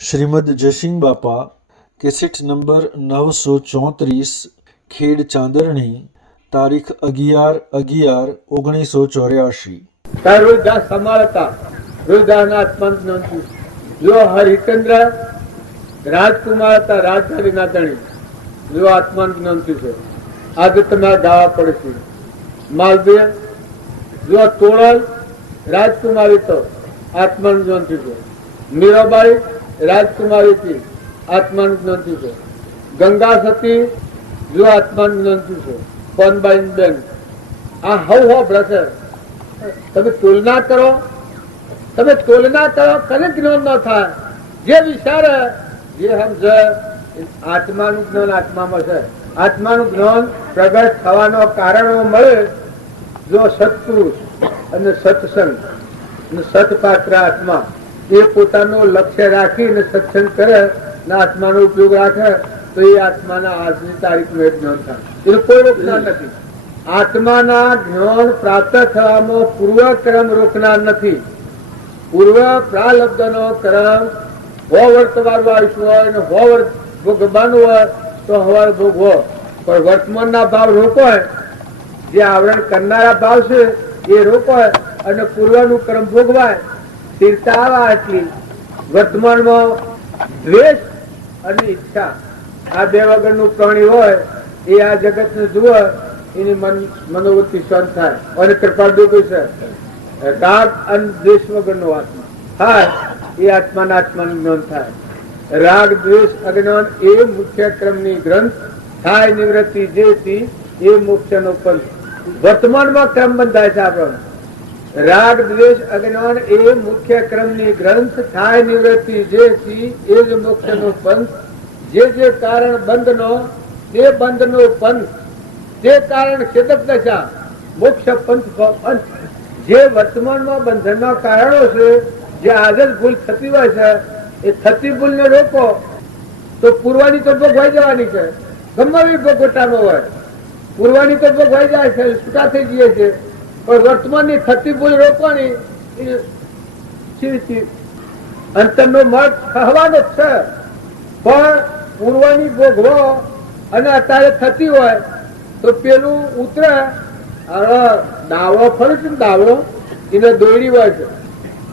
શ્રીમદ જયસિંહ બાપા cassette number 934 ખેડ ચાંદરણી તારીખ 11/11/1984। રોહિદાસ સંભાળતા રોહિદાસના આત્મા જો હરિચંદ્ર રાજકુમાર હતા, રાજધારીના ધણી જો આત્માનું જ્ઞાન થયું છે। આજે તમે આ ગાવા પડશે। માલદેવ જો તોળલ રાજકુમારી તો આત્માનું જ્ઞાન થયું છે। મીરાબાઈ રાજકુમારી થી આત્માનું જ્ઞાન થયું છે। ગંગા સતી જો આત્માનું જ્ઞાન થયું છે। પનબાઈ બેન આ હવ બ્રધર તમે તુલના કરો, તમે તુલના કરો, કને જ્ઞાન ન થાય। જે વિચારે જે સમજે આત્માનું જ્ઞાન આત્મામાં છે। આત્માનું જ્ઞાન પ્રગટ થવાનો કારણો મળે જો સત્પુરુષ અને સત્સંગ અને સતપાત્ર આત્મા એ પોતાનું લક્ષ્ય રાખીને સત્સંગ કરે ને આત્માનો ઉપયોગ રાખે તો એ આત્માના આજની તારીખમાં જ્ઞાન થાય। એનું કોઈ રોકનાર નથી। આત્માના જ્ઞાન પ્રાપ્ત થવામાં પૂર્વક્રમ રોકનાર નથી। પૂર્વ પ્રાલબ્ધનો ક્રમ હો વર્તવાનું આયુષ્ય હોય ને હો ભોગવાનું હોય તો હવાર ભોગવો, પણ વર્તમાનના ભાવ રોકાય, જે આવરણ કરનારા ભાવ છે એ રોકાય અને પૂર્વનું ક્રમ ભોગવાય। સ્થિરતા આવા એટલી વર્તમાનમાં દ્વેષ અને ઈચ્છા આ બે વગરનું પ્રાણી હોય એ આ જગતને જુએ એની મનોવૃત્તિ શાંત થાય અને કૃપાળુ છે। રાગ અને દ્વેષ વગરનો આત્મા થાય એ આત્માના આત્માનું જ્ઞાન થાય। રાગ દ્વેષ અજ્ઞાન એ મુખ્ય ક્રમની ગ્રંથ થાય નિવૃત્તિ જેથી એ મોક્ષનો પંથ વર્તમાનમાં ક્રમ બંધાય છે। આપણને રાગ દ્વેષ અજ્ઞાન એ મુખ્ય ક્રમની ગ્રંથ થાય નિવૃત્તિ જેથી એ જ મોક્ષનો પંથ। જે કારણ બંધનો તે બંધનો પંથ, જે કારણ ક્ષેત્ર દશા મોક્ષ પંથ। જે વર્તમાનમાં બંધનના કારણો છે, જે આજે ભૂલ થતી હોય છે એ થતી ભૂલને રોકો તો પૂર્વાની તો ભોગવાઈ જવાની છે। ગમે ભોગવટામાં હોય પૂર્વાની તો ભોગવાઈ જાય છે, છૂટા થઈ જઈએ છે, પણ વર્તમાનની થતી ભૂલ રોકવાની અંતરનો માર્ગ થવાનો જ છે। પણ પૂર્વાની ભોગવો અને અત્યારે થતી હોય તો પેલું ઉતરે દાવો ફરે છે, દાવો એને દોડી હોય છે,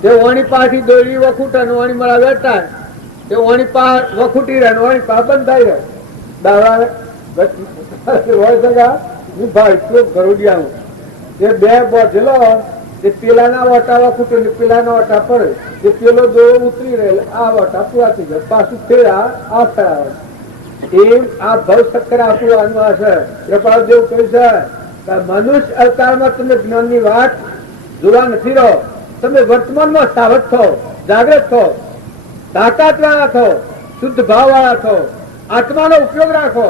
તે વાણી પાછી દોડી વખૂટે વાણી મળા બેઠા તે વાણી પા વખૂટી રહે વાણી પા બંધાઈ રહે દાવા હું ભાઈ ગરોડિયા એ બે બોધેલો એ પેલાના વટા વખૂટે ને પેલાના વટા પડે એ પેલો દોડો ઉતરી રહે આ વટા પૂરા થઈ જાય પાછું ફેરા આ ફેરા એમ આ ભવ ચક્કર આપવાનું આ છે। કૃપાળદેવ કહ્યું છે કે મનુષ્ય અવતારમાં તમે જ્ઞાનની વાત જોવા નથી રહો, તમે વર્તમાનમાં સાવધ થો, જાગૃત થો, તાકાત વાળા થો, શુદ્ધ ભાવ વાળા થો, આત્માનો ઉપયોગ રાખો।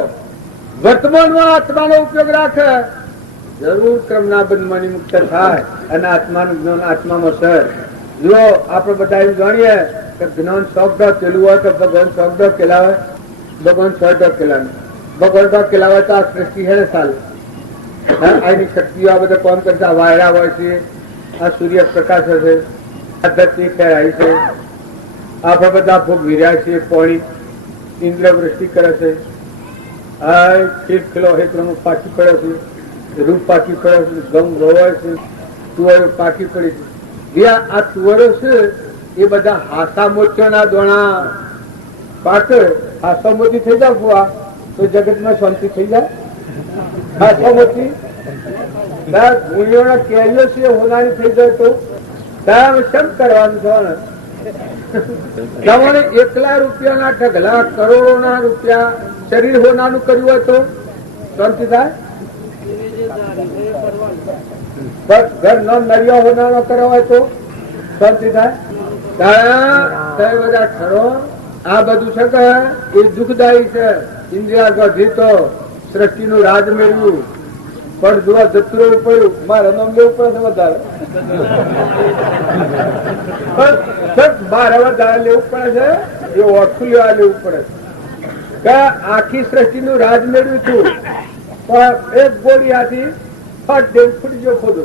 વર્તમાનમાં આત્માનો ઉપયોગ રાખે જરૂર ક્રમના બંધમાંથી મુક્ત થાય અને આત્માનું જ્ઞાન આત્મામાં છે। જો આપણે બધા એમ જાણીએ કે જ્ઞાન શબ્દ પેલું હોય તો ભગવાન શબ્દ કેલાવે, ભગવાન શબ્દ કેલાવે, ભગવાન કેલાવે તો આ સૃષ્ટિ હે ચાલે આની શક્તિઓ આ બધા કામ કરતા વાયરા હોય છે, આ સૂર્ય પ્રકાશ છે, આ ધરતી ફેરાય છે, આપણે બધા ભોગ વિર્યા છીએ, પાણી ઇન્દ્ર વૃષ્ટિ કરે છે, આ ખીલો હેકડો પાછી પડે છે, રૂપ પાકી પડે છે, ગમ રોવાય છે, તુવરો પાકી પડી છે। જે આ તુવરો છે એ બધા હાસા મોચોના દોણા પાકે હાસા મોતી થઈ જાય ફુવા તો જગતમાં શાંતિ થઈ જાય। હાસા મોતી ગુણ્યોના કેરીઓ છે હોનારી થઈ જાય તો શમ કરવાનું છે તમારે એકલા રૂપિયાના ઢગલા કરોડોના રૂપિયા શરીર હોનાનું કર્યું હોય તો શાંતિ થાય। ઘર નો નરિયા હોનારો કર્યો હોય તો શાંતિ થાય। બધા ખરો આ બધું છે કે એ દુઃખદાયી છે। ઇન્દ્રિયા ગઢી તો સૃષ્ટિનું રાજ મેળવ્યું પણ જો જતું રહેવું પડ્યું મારે નામ લેવું પડે વધારે મારે વધારે લેવું પડે છે, એ ઓછું લેવા લેવું પડે કે આખી સૃષ્ટિનું રાજ મેળવ્યું હતું પણ એક ગોળી હાથી ફટ દે ફૂટી ગયો ખોદો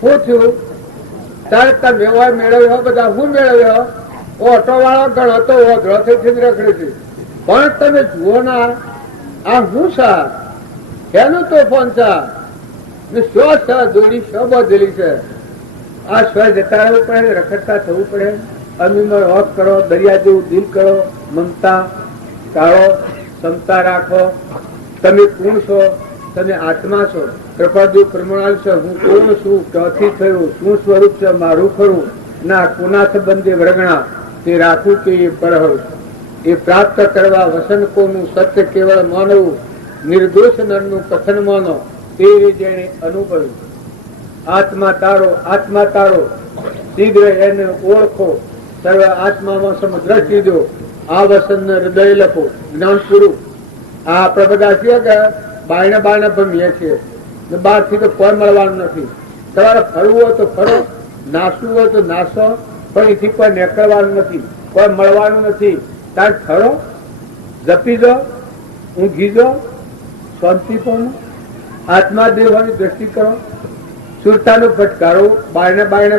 શું થયું તારે તમે મેળવ્યો બધા હું મેળવ્યો ઓટો વાળો ગણો તો ઓધળો થઈ રખડે છે. પણ તમે જુઓ ના આ હું સા એનું તો ફોન સા શ્વાસ દોડી શ બધેલી છે. આ શ્વાસ જતા રહેવું પડે, રખડતા થવું પડે. અમીનો હોક કરો, દરિયા જેવું દિલ કરો, મમતા કાઢો, ક્ષમતા રાખો. તમે કોણ છો? તમે આત્મા છો. કૃપાદુ પ્રમાણ છે. હું કોણ છું? ક્યાંથી થયું? શું સ્વરૂપ છે મારું ખરું? ના કોના સંબંધે વરગણા તે રાખવું કે એ પરહળ એ પ્રાપ્ત કરવા વસન કોનું સત્ય કેવળ માનવું નિર્દોષ નરનું કથન માનો તે જેને અનુભવ્યું. આત્મા તારો, આત્મા તારો શીઘ્ર એને ઓળખો. સર્વ આત્મામાં સમદ્રષ્ટિ દો. આ વસન હૃદય લખો. જ્ઞાન પૂરું. આ આપણે બધા છીએ કે બાયણે બાયણે ભમીએ છીએ. બહારથી તો કોઈ મળવાનું નથી. તમારે ફરવું હોય તો ફરો, નાસવું હોય તો નાસો, પણ એથી કોઈ નીકળવાનું નથી, કોઈ મળવાનું નથી. તાર ફરો, જપી દો, ઊંઘી દો, શાંતિ પામો, આત્મા દેવાની દ્રષ્ટિ કરો. સુરતાનો ફટકારો બાયણે બાયણે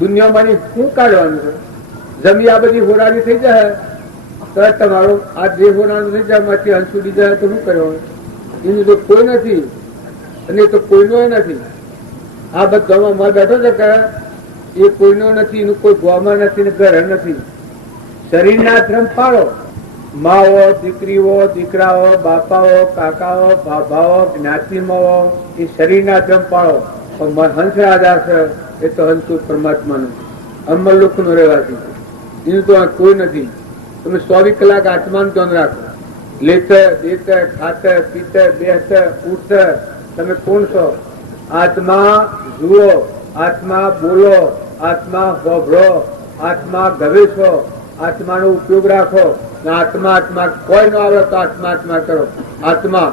દુનિયામાંની શું કાઢવાનું છે? જમી આ બધી હોરાની થઈ જાય તો તમારો આ જે હોરાનું થઈ જાય માંથી અંશ ઉડી જાય તો શું કરવાનું? એનું તો કોઈ નથી અને તો કોઈનો નથી. આ બધામાં મત બેઠો છે કે એ કોઈનો નથી, એનું કોઈ ગોમાં નથી ને ઘર નથી. શરીરના ધ્રમ પાડો. માઓ, દીકરીઓ, દીકરાઓ, બાપાઓ, કાકાઓ, ભાભાઓ, જ્ઞાતિમાઓ એ શરીરના ધ્રમ પાડો. પણ હંસ આધાર છે એ તો હંસુ પરમાત્માનું અમર લોકનું રહેવાથી એનું તો કોઈ નથી. તમે 24 કલાક આત્માનું ધ્યાન રાખો. લેતે દેતે ખાતે પીતે બેહતે ઉઠતે તમે કોણ છો? આત્મા જુઓ, આત્મા બોલો, આત્મા વભળો, આત્મા ગવે છો. આત્માનો ઉપયોગ રાખો. આત્મા આત્મા કોઈ ન આવે તો આત્મા આત્મા કરો. આત્મા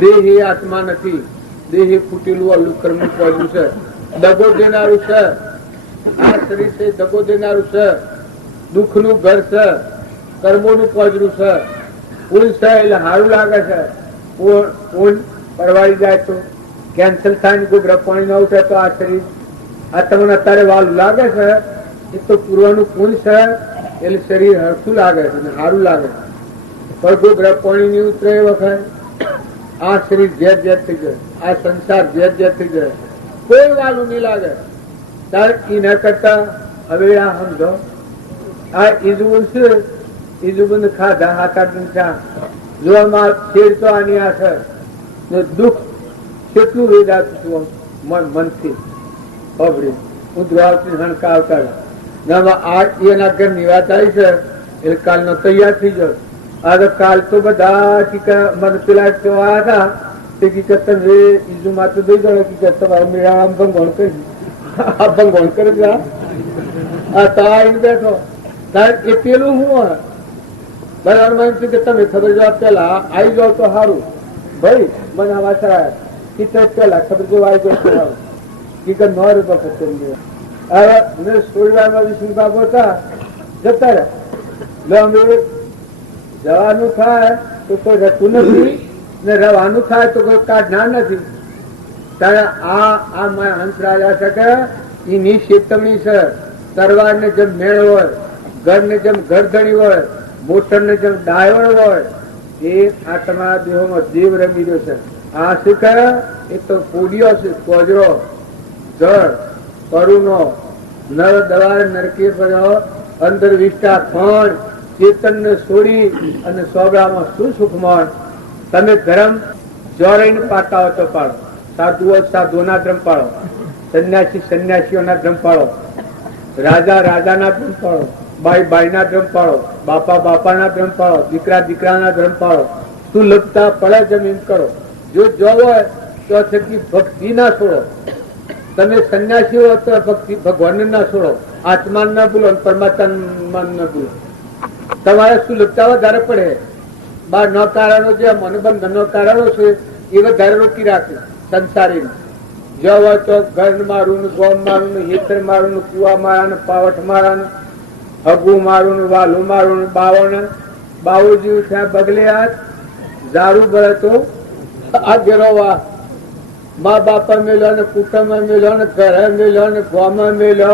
દેહ એ આત્મા નથી. દેહ ફૂટેલું અલ્લું કર્મ પહોંચ્યું છે. દગો દેનારું છે. આ શરીર છે દગો દેનારું છે. દુઃખ નું ઘર છે. કર્મોનું પહોંચરું છે. ફૂલ છે એટલે સારું લાગે છે. ફૂલ પરવાડી જાય તો કેન્સલ થાય ને કોઈ પાણી ન ઉઠે તો આ શરીર આ તમને અત્યારે વાલું લાગે છે એ તો પૂર્વનું પૂન છે એટલે શરીર હરખું લાગે છે સારું લાગે છે. પણ કોઈ ગ્રહ પાણી નહીં ઉતરે એ વખત આ શરીર ઝેર ઝેર થઈ જાય. આ સંસાર ઝેર ઝેર થઈ જાય. કોઈ વાલું નહીં લાગે. ત્યારે એના કરતા હવે આ સમજો આ ઈજુબન છે. ઈજુબન ખાધા 7-8 દિન ચા જો આમાં શેર તો આની આ છે દુઃખ કેટલું વેદાતું છું મનથી અભરી હું દ્વારથી હણકા આવતા આ એના ઘરની વાત આવી છે એટલે કાલનો તૈયાર થઈ ગયો. આ કાલ તો બધા મને પેલા આવ્યા હતા તે તમે ઈજુ માત્ર દઈ દો કે તમારે મેળામાં ભંગોણ કરી આ ભંગોણ કરી આ તાઈ બેઠો એ પેલું હું બરાબર મને કે તમે ખબર જવાબ પેલા આવી જાવ તો સારું ભાઈ મને આવા થયા ટીચર પેલા ખબર જો આવી જાવ તો સારું ટીચર ન રૂપિયા મેં સોળવામાં વિષ્ણુ બાબુ હતા જતા રહ્યા અમે જવાનું થાય તો કોઈ રતું નથી ને રવાનું થાય તો કોઈ કાઢનાર નથી. ત્યારે આ હંસ રાજા છે કે એની ચેતવણી છે. તરવાર ને જેમ મેળ હોય, ઘર ને જેમ ઘરધણી હોય, મોટર ને જેમ ડાયવર હોય એ આ તમારા દેહોમાં જીવ રમી રહ્યો છે. આ શું કરે એ તો પોડિયો છે. કોજરો જળ કરુણો નર દવાર નરકે પડ્યો અંદર વિષ્ટા ખંડ ચેતન ને છોડી અને સોગડામાં શું સુખમાં તમે ધર્મ ચોરાઈને પાડતા હો તો પાડો. સાધુઓ સાધુઓના ધર્મ પાડો. સંન્યાસી સંન્યાસીઓના ધર્મ પાડો. રાજા રાજાના ધર્મ પાડો. બાઈ બાઈના ધર્મ પાડો. બાપા બાપાના ધર્મ પાડો. દીકરા દીકરાના ધર્મ પાડો. શું લગતા પડે જમીન કરો. જો હોય તો થકી ભક્તિ ના છોડો. તમે સંન્યાસી હો તો ભક્તિ ભગવાન ના છોડો. આત્મા ના ભૂલો પરમાત્મા ના ભૂલો. તમારે શું લગતા વધારે પડે. બાર ન કારણો જે મનબંધ ન કારણો છે એ વધારે રોકી રાખે. સંસારી જો હોય તો ઘર મારું, ગોમ મારું, હેતર મારું, કુવા મારા, પાવઠ મારા, હગુ મારું, વાલું મારું, બાવણ બાવુ થયા બગલે હાથ ઝાડુ ભરે તો આ ઘેરવા મા બાપા મેલો ને કુટુંબ મેલો ને ઘરે મેલો ને ગોમાં મેલો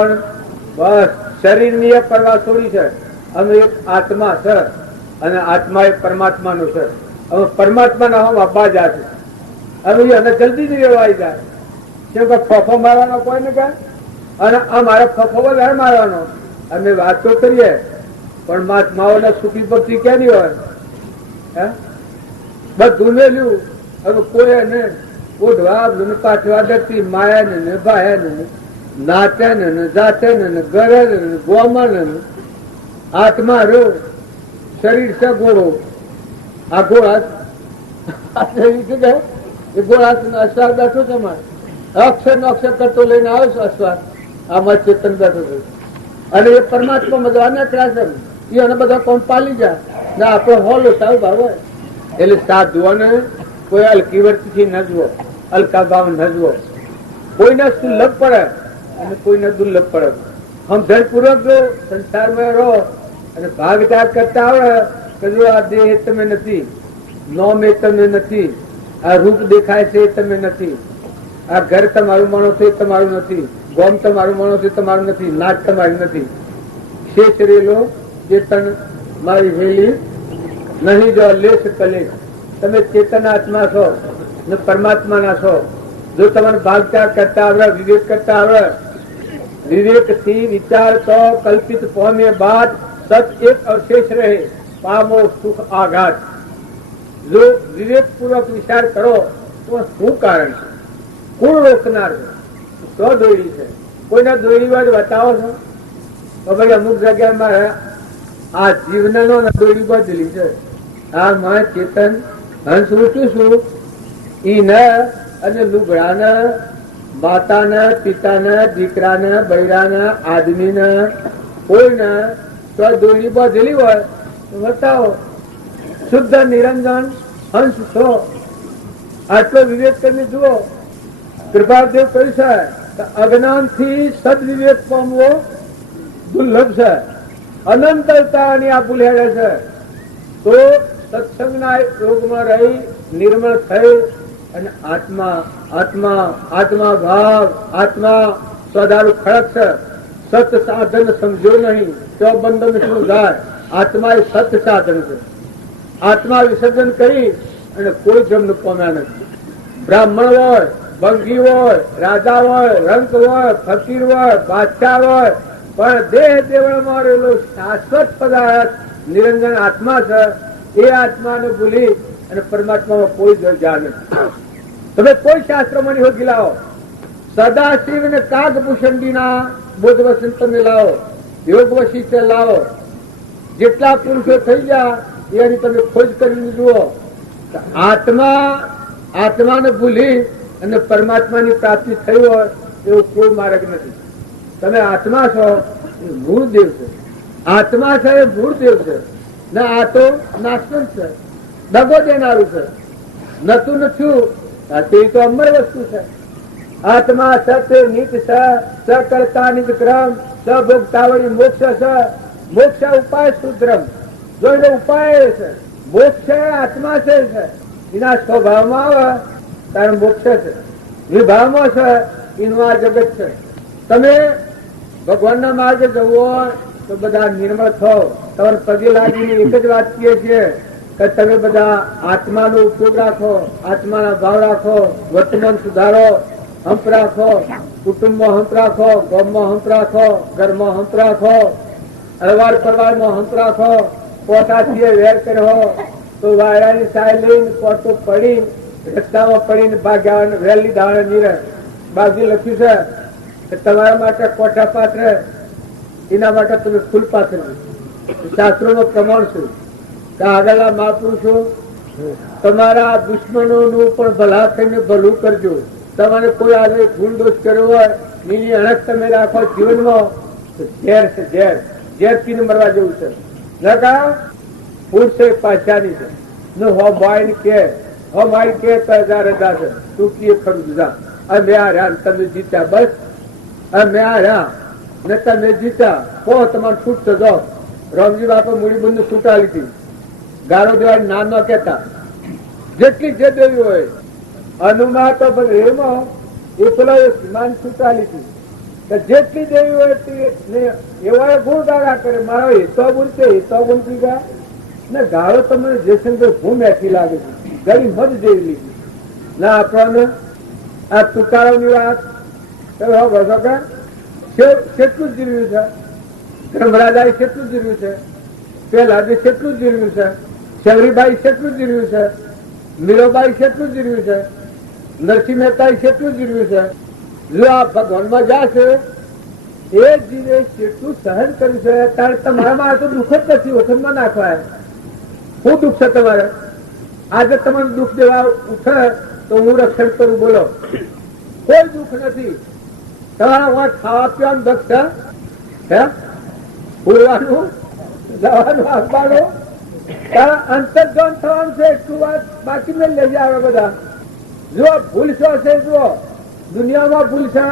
બસ શરીર ની પરવા છોડી છે. અમે એક આત્મા છે અને આત્મા એ પરમાત્માનો છે. હવે પરમાત્માના હમ અબ્બા જા છે. હવે એને જલ્દી જ રેવાઈ જાય. કેમ કે ફફો મારવાનો કોઈ ને કાંઈ, અને આ મારે ફફો વધારે મારવાનો. અમે વાતો કરીએ પણ મહાત્માઓને સુખી ભક્તિ કેની હોય? હે બધું મેલ્યું. હવે કોઈ એને ઓઢવા પાછવા દરતી માયા ને ભાયા ને નાચે ને જાતે ને ગરે ને ગોમન ને આત્મા રહ્યો, શરીર છે ઘોડો. આ ઘોડા એ ઘોડા અશ્વાસ બેઠો છે અમારે. અક્ષર નો અક્ષર કરતો લઈને આવ્યો છે અશ્વાસ. આમાં ચેતન બેઠો છે અને એ પરમાત્મા બધા નકરા છે. એને બધા કોણ પાલી જાય ને આપડે હોલો સાહેબ આવે. એટલે સાધુઓને કોઈ હલકી વર્તીથી ન જુઓ, હલકા ભાવ ન જુઓ. કોઈને સુલભ પડે અને કોઈને દુર્લભ પડે. સમજણપૂર્વક જો સંસારમાં રહો અને ભાગચાર કરતા આવડે કે જો આ દેહ તમે નથી, નોમ એ તમે નથી, આ રૂપ દેખાય છે એ તમે નથી, આ ઘર તમારું માણો છે એ તમારું નથી, ગોમ તમારું માણો છે તમારું નથી, નાચ તમારી નથી. શેષ રેલો ચેતન મારી હેલી નહીં જો લેશ કલેશ. તમે ચેતન આત્મા છો ને પરમાત્મા ના છો. જો તમારે ભાગચાર કરતા આવડે, વિવેક કરતા આવડે, વિવેક થી વિચાર તો કલ્પિત પામે બાદ સત એક અવશેષ રહે, પામો સુખ આઘાત. જો વિવેક પૂર્વક વિચાર કરો તો શું કારણ છે, કોણ રોકનાર છે, તો દોરી છે. કોઈને દોરી વાત બતાવો છો તો ભાઈ અમુક જગ્યામાં આ જીવન નો દોરી બદલી છે. આ માં ચેતન હંસ રૂચું છું ઈ ન અને લુગડાના માતાના પિતાના દીકરાના બૈરાના આદમીના કોઈના તો દોરી બદલી હોય તો બતાવો. શુદ્ધ નિરંજન હંસ છો. આટલો વિવેક કરીને જુઓ. કૃપાદેવ કહ્યું છે અજ્ઞાન થી સદવિવેક પામવો દુર્લભ છે. અનંતરતાની આ ભૂલ્યા છે તો સત્સંગના યોગમાં રહી નિર્મળ થઈ અને આત્મા આત્મા આત્મા ભાવ આત્મા સ્વદારું ખડક છે. સત સાધન સમજો નહીં તો બંધન શું જાય. આત્મા એ સત સાધન છે. આત્મા વિસર્જન કરી અને કોઈ જન્મ પામ્યા નથી. બ્રાહ્મણ હોય, બંગી હોય, રાજા હોય, રંક હોય, ફકીર હોય, બાદશાહ હોય, પણ દેહ દેવળમાં રહેલો શાશ્વત પદાર્થ નિરંજન આત્મા છે. એ આત્માને ભૂલી અને પરમાત્મામાં કોઈ જા નથી. તમે કોઈ શાસ્ત્રમાં નહીં હોગી લાવો. સદાશિવ ને કાગભૂષણજીના બોધ વસન તમે લાવો, યોગ વશિષ્ઠ લાવો. જેટલા પુરુષો થઈ ગયા એની તમે ખોજ કરીને જુઓ. આત્માને ભૂલી અને પરમાત્માની પ્રાપ્તિ થઈ હોય એવો કોઈ માર્ગ નથી. તમે આત્મા છો એ મૂળ દેવ છે. આત્મા છે એ મૂળ દેવ છે ને આ તો નાશવંત છે, દગો દેનારું છે. નતું નથી તે તો અમર વસ્તુ છે. આત્મા સત્ય નીત છે, સકર્તા નિજ ક્રમ, સભોગતાવળી મોક્ષ છે. મોક્ષ ઉપાય સુદ્રમ. જો એનો ઉપાય છે મોક્ષ છે, આત્મા છે, એના સ્વભાવમાં આવે ત્યારે મોક્ષ છે. વિભાવમાં છે એનું આ જગત છે. તમે ભગવાનના માર્ગે જવું હોય તો બધા નિર્મળ થાવ. તમારે પગે લાગીને એક જ વાત કહીએ છીએ કે તમે બધા આત્માનો ઉપયોગ રાખો, આત્માના ભાવ રાખો, વર્તમાન સુધારો, હંપ રાખો, કુટુંબમાં હંપ રાખો, ગામમાં હંપ રાખો, ઘરમાં હંપ રાખો, અરવાર પરવારમાં હંપ રાખો. પોતાથી વેર કર્યો તો વાયરાની સાય લઈને પોતો પડી રસ્તામાં પડીને ભાગ્યા વહેલી દાણે નીરે. બાજુ લખ્યું છે કે તમારા માટે કોઠા પાત્ર એના માટે તમે ફૂલ પાત્ર. શાસ્ત્રોનો પ્રમાણ શું કે આગળના મહાપુરુષો તમારા દુશ્મનોનું પણ ભલા થઈને ભલું કરજો. તમારે કોઈ આજે ભૂલ દોષ કર્યો હોય એની અણસ તમે રાખો જીવનમાં ઝેર છે. ઝેર પીને મરવા જેવું છે. નકા ફૂડ છે પાછાની છે ને હો માઇન કે હો માઇન કે તો હજાર છે. ટૂંકી ખરું દીધા અમે આ રહ્યા તમે જીત્યા. બસ અમે આ રહ્યા ને તમે જીત્યા કહો તમારે છૂટ તો જાઓ. રામજી બાપા મૂડી બંધ છૂટા લીધી. ગારો દેવા નામ ન કેતા. જેટલી જે દેવી હોય હનુમાન તો એમાં એકલો માન છૂટા લીધી. કે જેટલી દેવી હોય એટલી એવા ગુણ ગાળા કરે. મારો હેતો ગુણ છે, હેતો ગુણ પીગા ને ગાળો તમને જયશંકર ભૂમ એથી લાગે છે, ગરી મજ જેવી લીધી ના. આપણને આ તુકારોની વાત કેટલું જીવ્યું છે, ધર્મરાજાએ કેટલું જીવ્યું છે, પેલાદે કેટલું જીવ્યું છે, શબરીબાઈ કેટલું જીવ્યું છે, મીરાબાઈ કેટલું જીવ્યું છે, નરસિંહ મહેતાએ કેટલું જીવ્યું છે. જો આ ભગવાનમાં જશે એ જીવે કેટલું સહન કર્યું છે. ત્યારે તમારામાં તો દુઃખ જ નથી, વખતમાં નાખવાય. શું દુઃખ છે તમારે? આજે તમને દુઃખ દેવા ઉઠે તો હું રક્ષણ કરું, બોલો. કોઈ દુઃખ નથી. તમારા વાત ખાવા પીવાનું દક્ષ છે, બોલવાનું, જવાનું, આપવાનું, તારા અંતર્જન થવાનું છે એટલું વાત બાકી મેં લઈ આવે બધા. જો ભૂલશો છે, જો દુનિયામાં ભૂલશે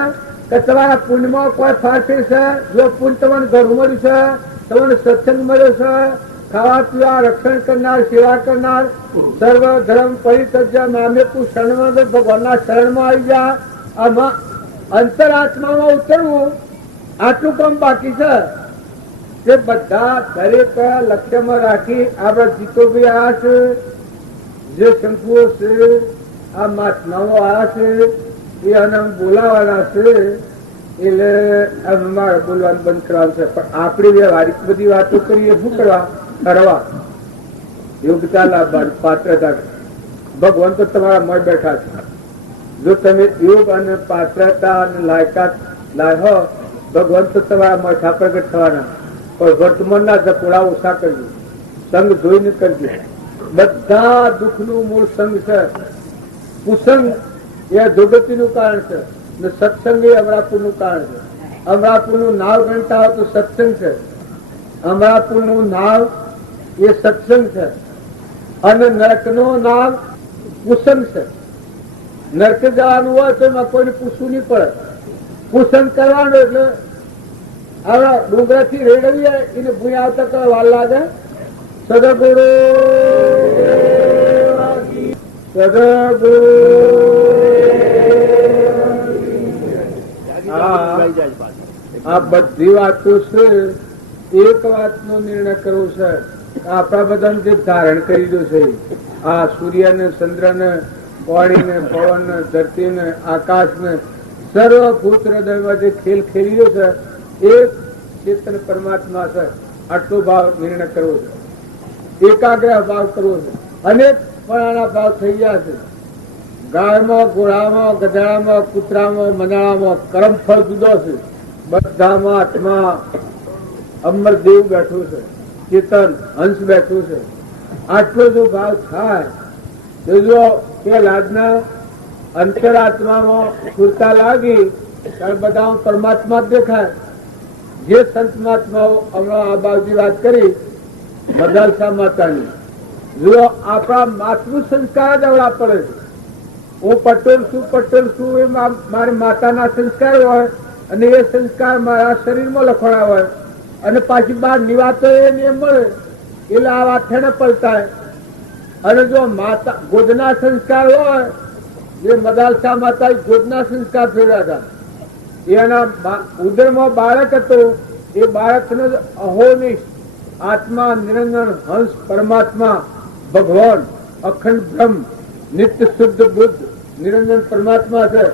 કે તમારા પુણ્યમાં કોઈ ફાંસી છે. જો પુણ્ય તમને ઘર મળ્યું છે, તમને સત્સંગ મળ્યો છે, ખાવા પીવા, રક્ષણ કરનાર, સેવા કરનાર, સર્વ ધર્મ પરિત્યજ્ય નામે તું શરણમાં ભગવાનના શરણમાં આવી જા. આમાં અંતરાત્મામાં ઉતરવું આટલું કામ બાકી છે. તે બધા દરેક લક્ષ્યમાં રાખી આપણા જીતોભાઈ આવ્યા છે, જે શંકુઓ છે, આ મહાત્માઓ આવ્યા છે, એ આને બોલાવાના છે. એટલે મારે બોલવાનું બંધ કરવાનું છે. પણ આપણે વ્યવહારિક બધી વાતો કરીએ, શું કરવા યોગ્યતા લાભવાની પાત્રતા. ભગવાન તો તમારા મળ બેઠા છે. જો તમે યોગ અને પાત્રતા અને લાયકાત લાયો, ભગવાન તો તમારા મઠા પ્રગટ થવાના. પણ વર્તમાનના ધકોડા ઓછા કરજો, સંગ જોઈને કરજો. બધા દુઃખનું મૂળ સંગ છે. કુસંગ એ અધોગતિનું કારણ છે ને સત્સંગ એ અમરાપુરનું કારણ છે. અમરાપુરનું નાવ ગણતા હોય તો સત્સંગ છે. અમરાપુરનું નાવ એ સત્સંગ છે અને નરકનું નામ કુસંગ છે. નરક જવાનું હોય તો એમાં કોઈને પૂછવું નહીં પડે. કુસંગ કરવાનું એટલે આપણા ડુંગરા થી રેડવીએ એને ભૂયા આવતા કઈ વાર લાગે. સદગુરુ આ બધી વાતો છે. એક વાતનો નિર્ણય કરવો છે. આપણા બધાને જે ધારણ કરી દો છે, આ સૂર્ય ને ચંદ્ર ને પાણી ને પવન ને ધરતી ને આકાશ ને સર્વભૂત હૃદયમાં જે ખેલ ખેલી રહ્યો છે એ ચેતન પરમાત્મા છે. આટલો ભાવ નિર્ણય કરવો છે. એકાગ્રહ ભાવ કરવો છે. અનેક પરાના ભાવ થઈ ગયા છે. ગાયમાં, ઘોડામાં, ગધાડામાં, કૂતરામાં, મંદાળામાં કર્મફળ જુદો છે. બધામાં આત્મા અમરદેવ બેઠો છે, ચેતન હંસ બેઠો છે. આટલો જો ભાવ થાય તો જો પેલાના અંતરાત્મામાં સુરતા લાગી ત્યારે બધા પરમાત્મા જ દેખાય. જે સંત મહાત્માઓ હમણાં આ બાજુ વાત કરી મદાલસા માતાની, જો આપણા માતૃ સંસ્કાર જ અવળા પડે છે. હું પટેલ છું એ મારી માતાના સંસ્કાર હોય અને એ સંસ્કાર મારા શરીરમાં લખવાના હોય અને પાછી બહાર નિવાતો એને મળે એટલે આ વાત થઈને પલટાય. અને જો માતા ગોદના સંસ્કાર હોય, જે મદાલસા માતા ગોદના સંસ્કાર ફેર્યા હતા, એના ઉદરમાં બાળક હતો, એ બાળકને અહોનિશ આત્મા નિરંજન હંસ પરમાત્મા ભગવાન અખંડ બ્રહ્મ નિત્ય શુદ્ધ બુદ્ધ નિરંજન પરમાત્મા છે.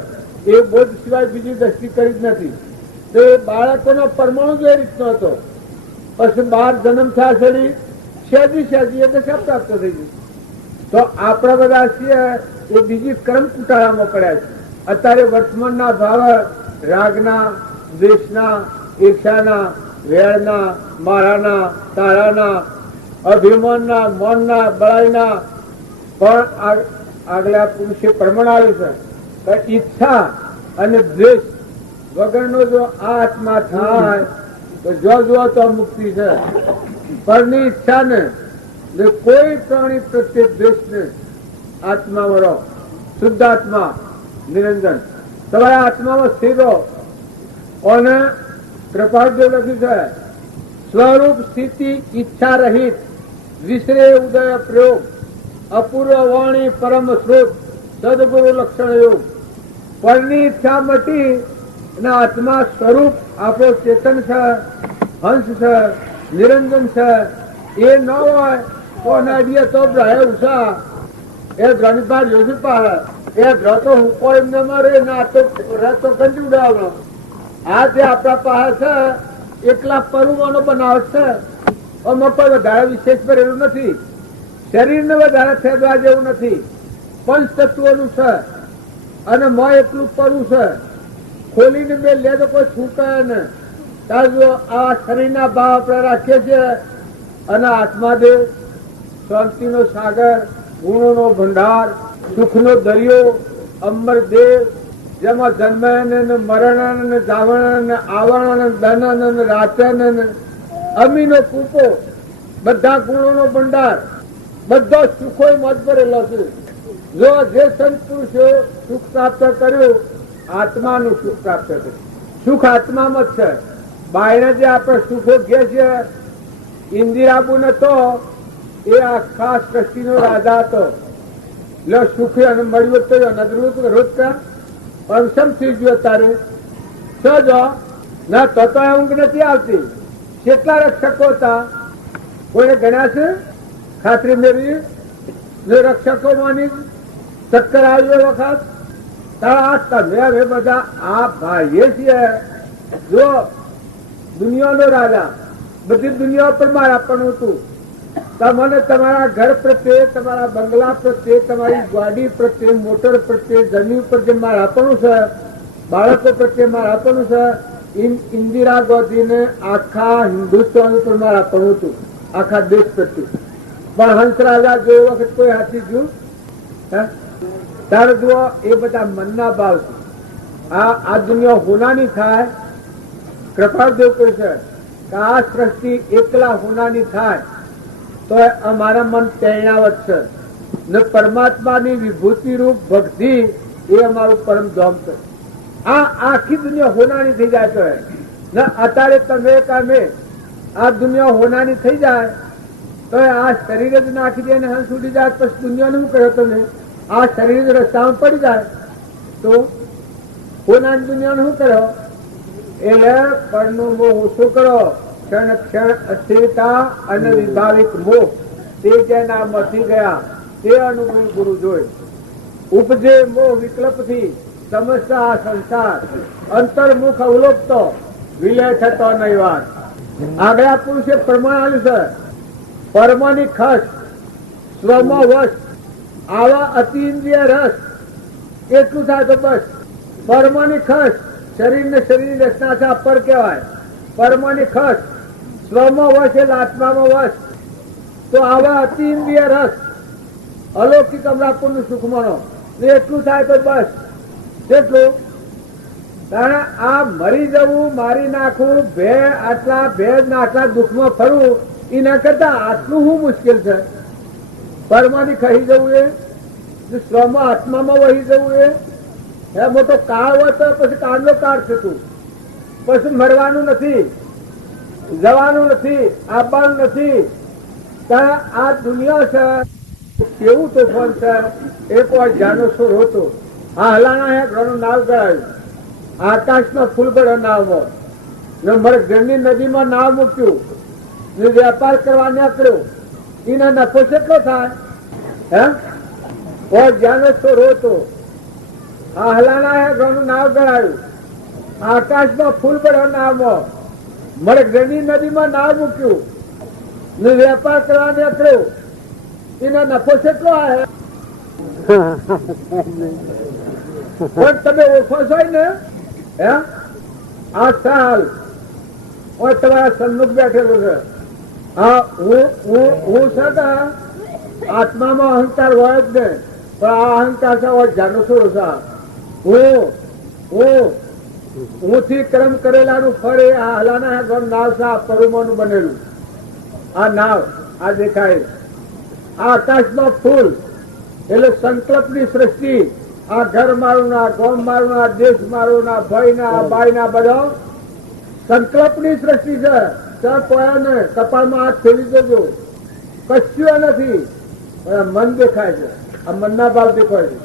એ બોધ સિવાય બીજી દ્રષ્ટિ કરી જ નથી. તો એ બાળકોનો પરમાણુ જ એ રીતનો હતો. પછી 12 જન્મ થયા છેડી સહેજી એ દશા પ્રાપ્ત થઈ ગઈ. તો આપણા બધા છીએ એ બીજી કર્મ કુટાળામાં પડ્યા છે. અત્યારે વર્તમાનના ભાવ રાગના, દ્વેષના, ઈર્ષાના, વેળના, મારાના, તારાના, અભિમાનના, મનના, બળાઈના પણ આગલા પુરુષે પ્રમાણાવ્યું છે. ઈચ્છા અને દ્વેષ વગરનો જો આ આત્મા થાય તો જો તો મુક્તિ છે. પરની ઈચ્છા ને કોઈ પ્રાણી પ્રત્યે દ્વેષ ને આત્મામાં રહો. શુદ્ધ આત્મા નિરંજન તમારા આત્મામાં સ્થિર રહો. અને કૃપાળદેવ લખ્યું છે સ્વરૂપ સ્થિતિ ઈચ્છા રહિત વિશ્રે ઉદય પ્રયોગ અપૂર્વ વાણી પરમ સ્રોત સદગુરુ લક્ષણ યોગ. પરની ઈચ્છા મટી અને આત્મા સ્વરૂપ આપણો ચેતન છે, હંસ છે, નિરંજન છે. એ ન હોય તો અનાડિયા તો ગ્રહે ઉષા એ ગ્રહની પાર યોગી પાડે એ ગ્રહ તો હુકો એમને મારે ના તો રહ તો કંટી ઉડાવવાનો. આ જે આપણા પાસે છે એકલા પરુવાનો બનાવટ છે. આમાં કોઈ વધારે વિશેષ ભરેલું નથી. શરીરને વધારે ફેરવા જેવું નથી. પંચ તત્વોનું છે અને મ એટલું પરવું છે. ખોલીને બે લે તો કોઈ છૂટે ને. તાર જો આ શરીરના ભાવ આપણે રાખીએ છીએ અને આત્માદેવ શાંતિનો સાગર, ગુણોનો ભંડાર, સુખનો દરિયો, અમરદેવ જેમાં જન્મ ને મરણ ને જાવણ ને આવરણ ને દનન ને રાચન ને અમીનો કૂપો, બધા ગુણોનો ભંડાર, બધો સુખો મત ભરેલો છે. જો જે સંત પુરુષો સુખ પ્રાપ્ત કર્યું આત્માનું સુખ પ્રાપ્ત કર્યું. સુખ આત્મામાં જ છે. બહાર જે આપણે સુખો ઘે છે ઇન્દિરાબુ નતો એ આખા સૃષ્ટિનો રાજા હતો. લો સુખ અને મળ્યું તો નજરું રોજ કા પંચમ થઈ ગયો તારે સજો ના તો ઊંઘ નથી આવતી. કેટલા રક્ષકો હતા કોઈને ગણ્યા છે? ખાતરી મેળવી જે રક્ષકો માની ચક્કર આવ્યો વખત તારા તમે હવે બધા આ ભાઈએ છીએ. જો દુનિયાનો રાજા, બધી દુનિયા પર મારા પણ હતું. તમને તમારા ઘર પ્રત્યે, તમારા બંગલા પ્રત્યે, તમારી ગાડી પ્રત્યે, મોટર પ્રત્યે, જમીન પર જે મારા પણ છે, બાળકો પ્રત્યે મારા પણ છે. ઇન્દિરા ગાંધીને આખા હિન્દુસ્તાન ઉપર મારા પણ હતું, આખા દેશ પ્રત્યે. પણ હંસ રાજા જે વખત કોઈ હાથી ગયું ત્યારે જુઓ એ બધા મનના ભાવ છે. આ દુનિયા હોનાની થાય. કૃપાળદેવ કહે છે કે આ સૃષ્ટિ એકલા હોનાની થાય તો અમારા મન પ્રેરણાવત છે ને પરમાત્માની વિભૂતિ રૂપ ભક્તિ એ અમારું પરમ ધામ છે. આ આખી દુનિયા હોનાની થઈ જાય તો ને અત્યારે તમે કામે આ દુનિયા હોનાની થઈ જાય તો આ શરીર જ નાખી દે ને હંસ ઉડી જાય પછી દુનિયાનું શું કર્યો તમે? આ શરીર રસ્તામાં પડી જાય તો હોનાની દુનિયાનું શું કર્યો? એટલે પરનો મોહ ઓછો કરો. ક્ષણ ક્ષણ અસ્થિરતા અને વિભાવિક મોહ તે જેના મથી ગયા તે અનુભવ ગુરુ જોઈ. ઉપજે મોહ વિકલ્પથી સમસ્ત આ સંસાર અંતર્મુખ અવલોકતો વિલય થતો નહીં વાત. આગળ પુરુષે પ્રમાણ આવ્યું છે પરમાની ખસ સ્વમાં વશ આવા અતિન્દ્રિય રસ એટલું થાય તો બસ. પરમાની ખસ શરીર ને શરીરની રચના છે પર કહેવાય. પરમાની ખસ સ્વમાં વશ એટલે આત્મામાં વશ તો આવા અતિન્દ્રિય રસ અલૌકિક અમરાપુરનું સુખ માનો એટલું થાય તો બસ. કેટલું? કારણ આ મરી જવું, મારી નાખવું, આટલા ભેદ ને આટલા દુઃખમાં ફરવું એના કરતા આટલું શું મુશ્કેલ છે? પરમાની ખહી જવું એ સ્વમાં આત્મામાં વહી જવું એ મોટો કાળ હોય તો પછી કાળનો કાળ છે. તું પછી મરવાનું નથી, જવાનું નથી, આવવાનું નથી. આ દુનિયા છે કેવું તોફાન છે. એક વાર જાનો સુર હતો આ હલાણા હે ઘણું નાવ ગળાયું આકાશમાં ફૂલ ગળો નાવમાં ને મારે ઘરની નદીમાં નાવ મૂક્યું ને વેપાર કરવા નીકળ્યો. એનો નફો કેટલો થાય? હે જાનો સુર હતો આ હલાણા હે ઘણું નાવ ગળાયું આકાશમાં ફૂલ ગળો નાવમાં મારે ઘરની નદીમાં નાવ મૂક્યું ને વેપાર કરવા નીકળ્યો. એનો નફો કેટલો આવે? પણ તમે ઓળખો છો ને હે આ સાલ તમારા સન્મુખ બેઠેલું છે. હા હું છે કે આત્મામાં અહંકાર હોય જ ને પણ આ અહંકાર છે જાણું છું. હું થી કર્મ કરેલાનું ફળ એ આ હલાના નાવ છે. આ પરુમાનું બનેલું આ નાવ આ દેખાય. આ આકાશમાં ફૂલ એટલે સંકલ્પની સૃષ્ટિ. આ ઘર મારું ના, ગામ મારું ના, દેશ મારું ના, ભાઈ ના, બાઈ ના, બધા સંકલ્પની સૃષ્ટિ છે. કોયાને કપાળમાં હાથ ફેરી દેજો કશું નથી. મન દેખાય છે. આ મનના ભાવ દેખાય છે.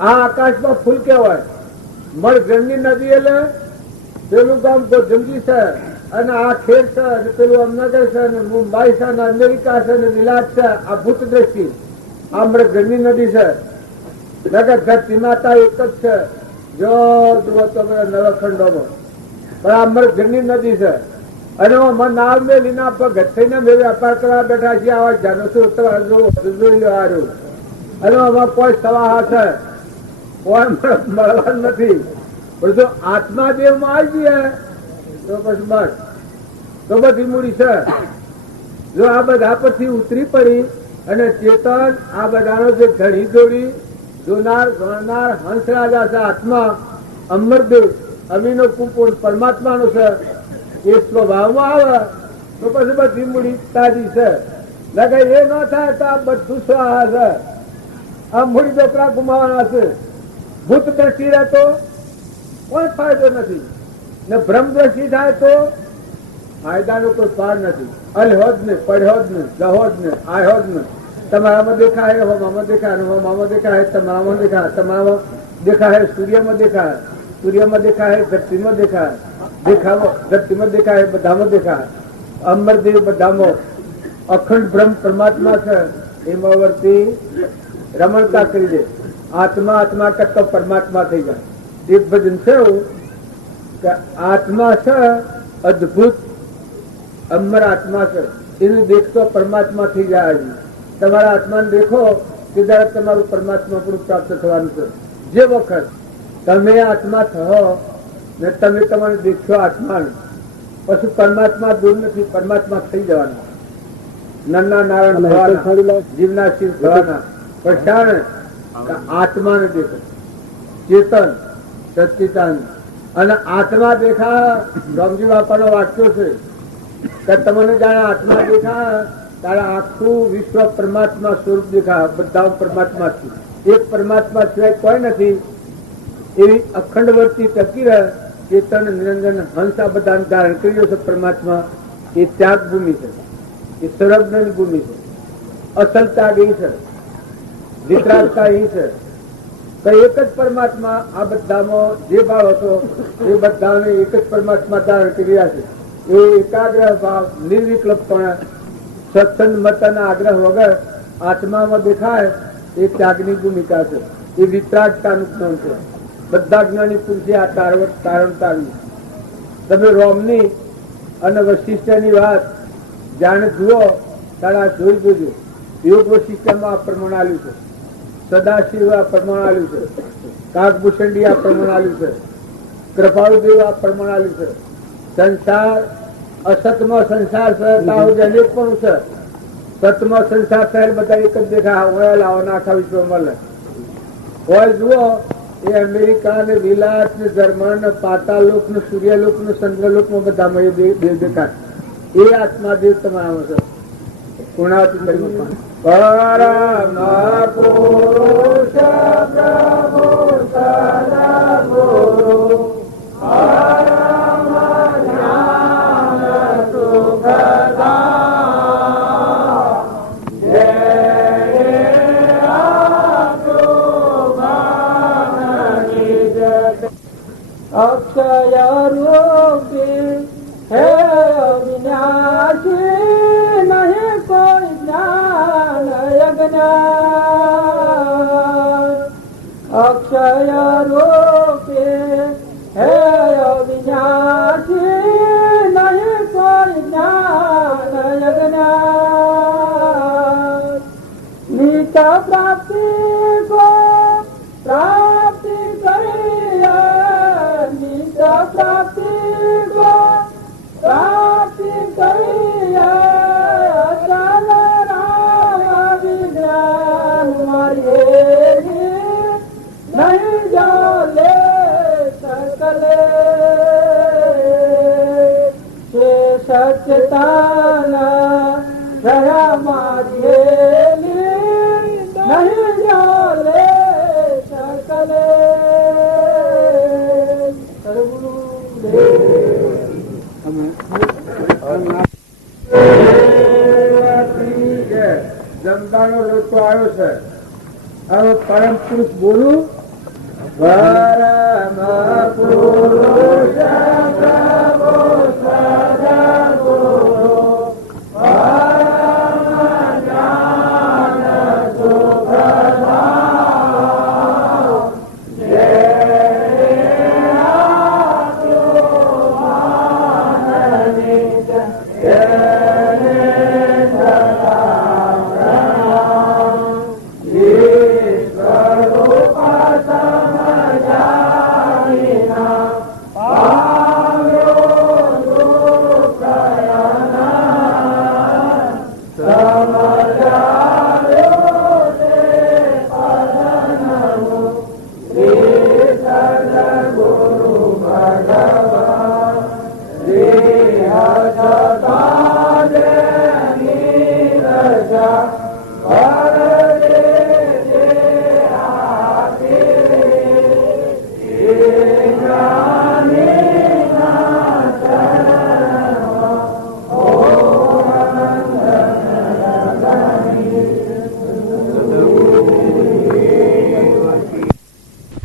આ આકાશમાં ફૂલ કહેવાય. મળ ઘરની નદી એટલે પેલું ગામ ગોધમજી છે અને આ ખેડ છે અને પેલું અમનગર છે અને મુંબઈ છે અને અમેરિકા છે અને વિલાસ છે. આ ભૂત દ્રષ્ટિ આ અમૃતગઢની નદી છે. ધરતી માતા એક જ છે જો જુઓ તો નવખંડોમાં, પણ આ અમૃતગઢની નદી છે. અને નાવ મેલીના ભગત થઈને મેં વેપાર કરવા બેઠા છીએ. આવા જાનો છું જોઈ લો હારું. અને આમાં કોઈ સવાહા છે, કોઈ મળવાનું નથી. પણ જો આત્માદેવ માં આવી જઈએ તો પછી બસ, તો બધી મૂડી છે. જો આ બધા પછી ઉતરી પડી અને ચેતન આ બધાનો જે ધણી દોડી જોનાર ગણનાર હંસરાજા છે આત્મા અમરદેવ અમીનો કુંપુર પરમાત્માનો છે. એ સ્વભાવમાં આવે તો પછી બધી મૂડી તાજી છે. લગે એ ન થાય તો આ બધું સ્વાહા છે. આ મૂડી ડોકરા ગુમાવાના છે. ભૂત દ્રષ્ટિ રહેતો કોઈ ફાયદો નથી ને ભ્રમ દ્રષ્ટિ થાય તો ફાયદાનો કોઈ પાર નથી. અલહો જ ને, પડ્યો જ ને, જહો જ ને, આયો જ ને. તમારામાં દેખાય, હોમામાં દેખાય, હોમામાં દેખાય, તમારામાં દેખાય, તમારામાં દેખાય, સૂર્યમાં દેખાય, સૂર્યમાં દેખાય, ધરતીમાં દેખાય, દેખાવો ધરતીમાં દેખાય, બધામાં દેખાય. અમરદેવ બધામાં અખંડ બ્રહ્મ પરમાત્મા છે. એમાં વર્તી રમણતા કરી દે. આત્મા આત્મા કરતો પરમાત્મા થઈ જાય. એક ભજન છે એવું કે આત્મા છે અદભુત અમર આત્મા છે, એનું દેખતો પરમાત્મા થઈ જાય. તમારા આત્માને દેખો કે ત્યારે તમારું પરમાત્મા પણ પ્રાપ્ત થવાનું છે. જે વખત તમે આત્મા થો ને તમે તમારે દેખશો આત્માને, પછી પરમાત્મા દૂર નથી, પરમાત્મા થઈ જવાના. નરના નારાયણ થવાના, જીવના શિવ થવાના. પણ આત્માને દેખો, ચેતન સચિતાન. અને આત્મા દેખા રામજી બાપાનો વાક્યો છે કે તમને જાણે આત્મા દેખા તારે આખું વિશ્વ પરમાત્મા સ્વરૂપ દેખા. બધા પરમાત્મા છે, એક પરમાત્મા સિવાય કોઈ નથી. એવી અખંડ વર્તી ટકી રહે. ચેતન નિરંજન હંસ આ બધા ધારણ કર્યો છે પરમાત્મા. એ ત્યાગ ભૂમિ છે, એ સર્વજ્ઞની ભૂમિ છે. અસલ ત્યાગ એ છે, વિતરાગતા એ છે. એક જ પરમાત્મા આ બધામાં જે ભાવ હતો એ બધાને એક જ પરમાત્મા ધારણ કરી રહ્યા છે. એ એકાગ્રહ ભાવ નિર્વિકલ્પપણે સત્સંગ મતના આગ્રહ વગર આત્મામાં દેખાય એ ત્યાગની ભૂમિકા છે. એ વિતરાગતાનું જ્ઞાન છે. બધા જ્ઞાની પુરુષે આ તારણ તાર્યું. તમે રોમની અને વશિષ્ઠની વાત જાણે જુઓ તારા જોઈ જોજો. યોગ વશિષ્ઠમાં આ પ્રમાણ આવ્યું છે, સદાશિવ આ પ્રમાણ આવ્યું છે, કાકભૂષણજી આ પ્રમાણ આવ્યું છે, કૃપાળુદેવ આ પ્રમાણ આવ્યું છે. સંસાર અસતમાં સંસાર અનેક પણ છે. સતમાં સંસાર શહેર બધા એક જ દેખા હોય લાવવાના આખા વિશ્વમાં મળે હોય. જુઓ એ અમેરિકા ને વિલાસ ને જર્મન ને પાતાલોક ને સૂર્યલોક ને ચંદ્રલોક માં બધામાં એ દેવ દેખાય. એ આત્મા દેવ તમારામાં છે. પૂર્ણાવતી પરમ પુરુષ પ્રભુ સદગુરુ અક્ષય રૂપી હે અવિનાશી નહીં કોઈ જ્ઞાન અજ્ઞાન. અક્ષય રૂપી હે અવિનાશી નહીં કોઈ જ્ઞાન અજ્ઞાન. નિત પ્રાપ્તિ કો પ્રાપ્તિ કરી, પ્રાપ્તિ કો પ્રાપ્તિ કરી, અચલ વિજ્ઞાન મારી નહીં જાલે સકલે. છે સચતાના રહ્યા મારી નહીં જાલે સકલે. જમવાનો લોકો આવ્યો છે. હવે પરમ પુરુષ બોલું. પરમ પુરુષ